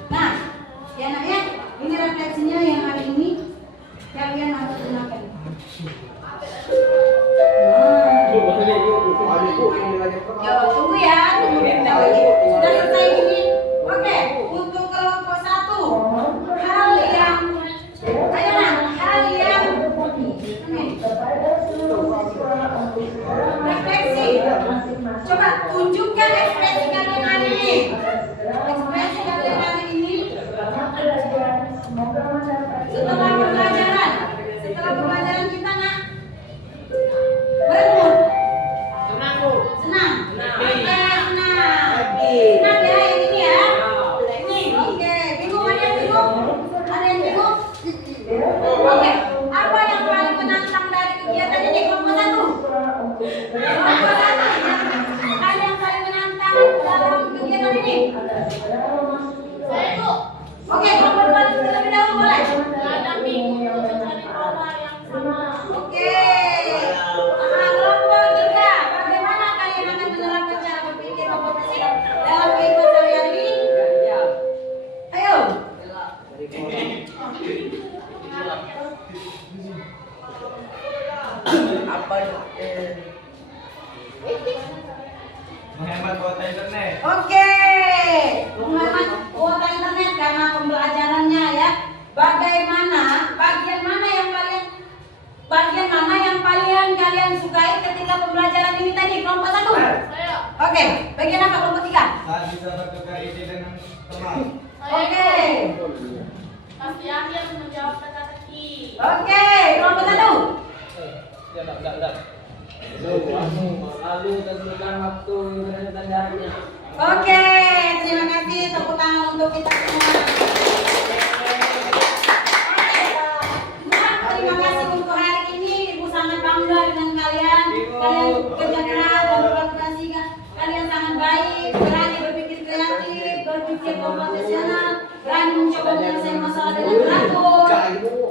Nah, ya nak ya, ini refleksinya yang hari ini kalian harus gunakan. Ya, tunggu ya, tunggu bentar lagi. Sudah selesai ini. Oke, untuk kelompok 1, hal yang refleksi. Coba tunjukkan ekspresi kalian hari ini. Ekspresi kalian hari ini setelah pembelajaran kita nak bermood. Senang. Senang ya yang ini ya. Ini oke. Bingung ada yang bingung? Ada yang bingung? Oke. Apa yang paling menantang dari kegiatan ini kelompok 1? Kelompok 1. Ada yang paling menantang apa itu? Menghemat kuota internet. Oke, menghemat kuota internet karena pembelajarannya ya. Bagaimana? Bagian mana yang paling kalian sukai ketika pembelajaran ini tadi? Kelompok 1. Saya. Oke, bagian apa kelompok 3? Saat bisa bertukar ide dengan teman. Oke. Pasti akhir menjawab teka-teki. Oke, kelompok 1. Udah. Lalu tentukan waktu belajarnya. Oke, terima kasih, tepuk tangan untuk kita semua. Terima kasih untuk hari ini. Ibu sangat bangga dengan kalian. Kalian kerja keras dan berprestasi. Kalian sangat baik, berani berpikir kreatif, berpikir profesional, berani mencoba menyelesaikan masalah dengan teratur.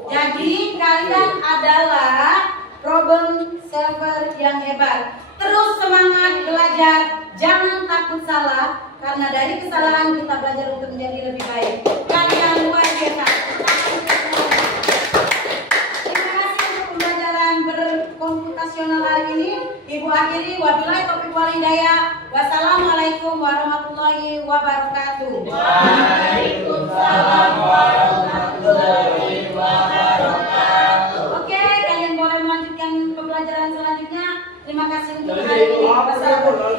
Jadi kalian adalah problem solver yang hebat. Terus semangat belajar, jangan takut salah, karena dari kesalahan kita belajar untuk menjadi lebih baik. Kalian luar biasa. Terima kasih untuk pembelajaran berkomputasional hari ini. Ibu akhiri, wabillahi taufiq wal hidayah. Wassalamualaikum warahmatullahi wabarakatuh. Waalaikumsalam warahmatullahi wabarakatuh. Oke, kalian boleh melanjutkan pembelajaran selanjutnya. Terima kasih untuk hari ini. Wassalamualaikum.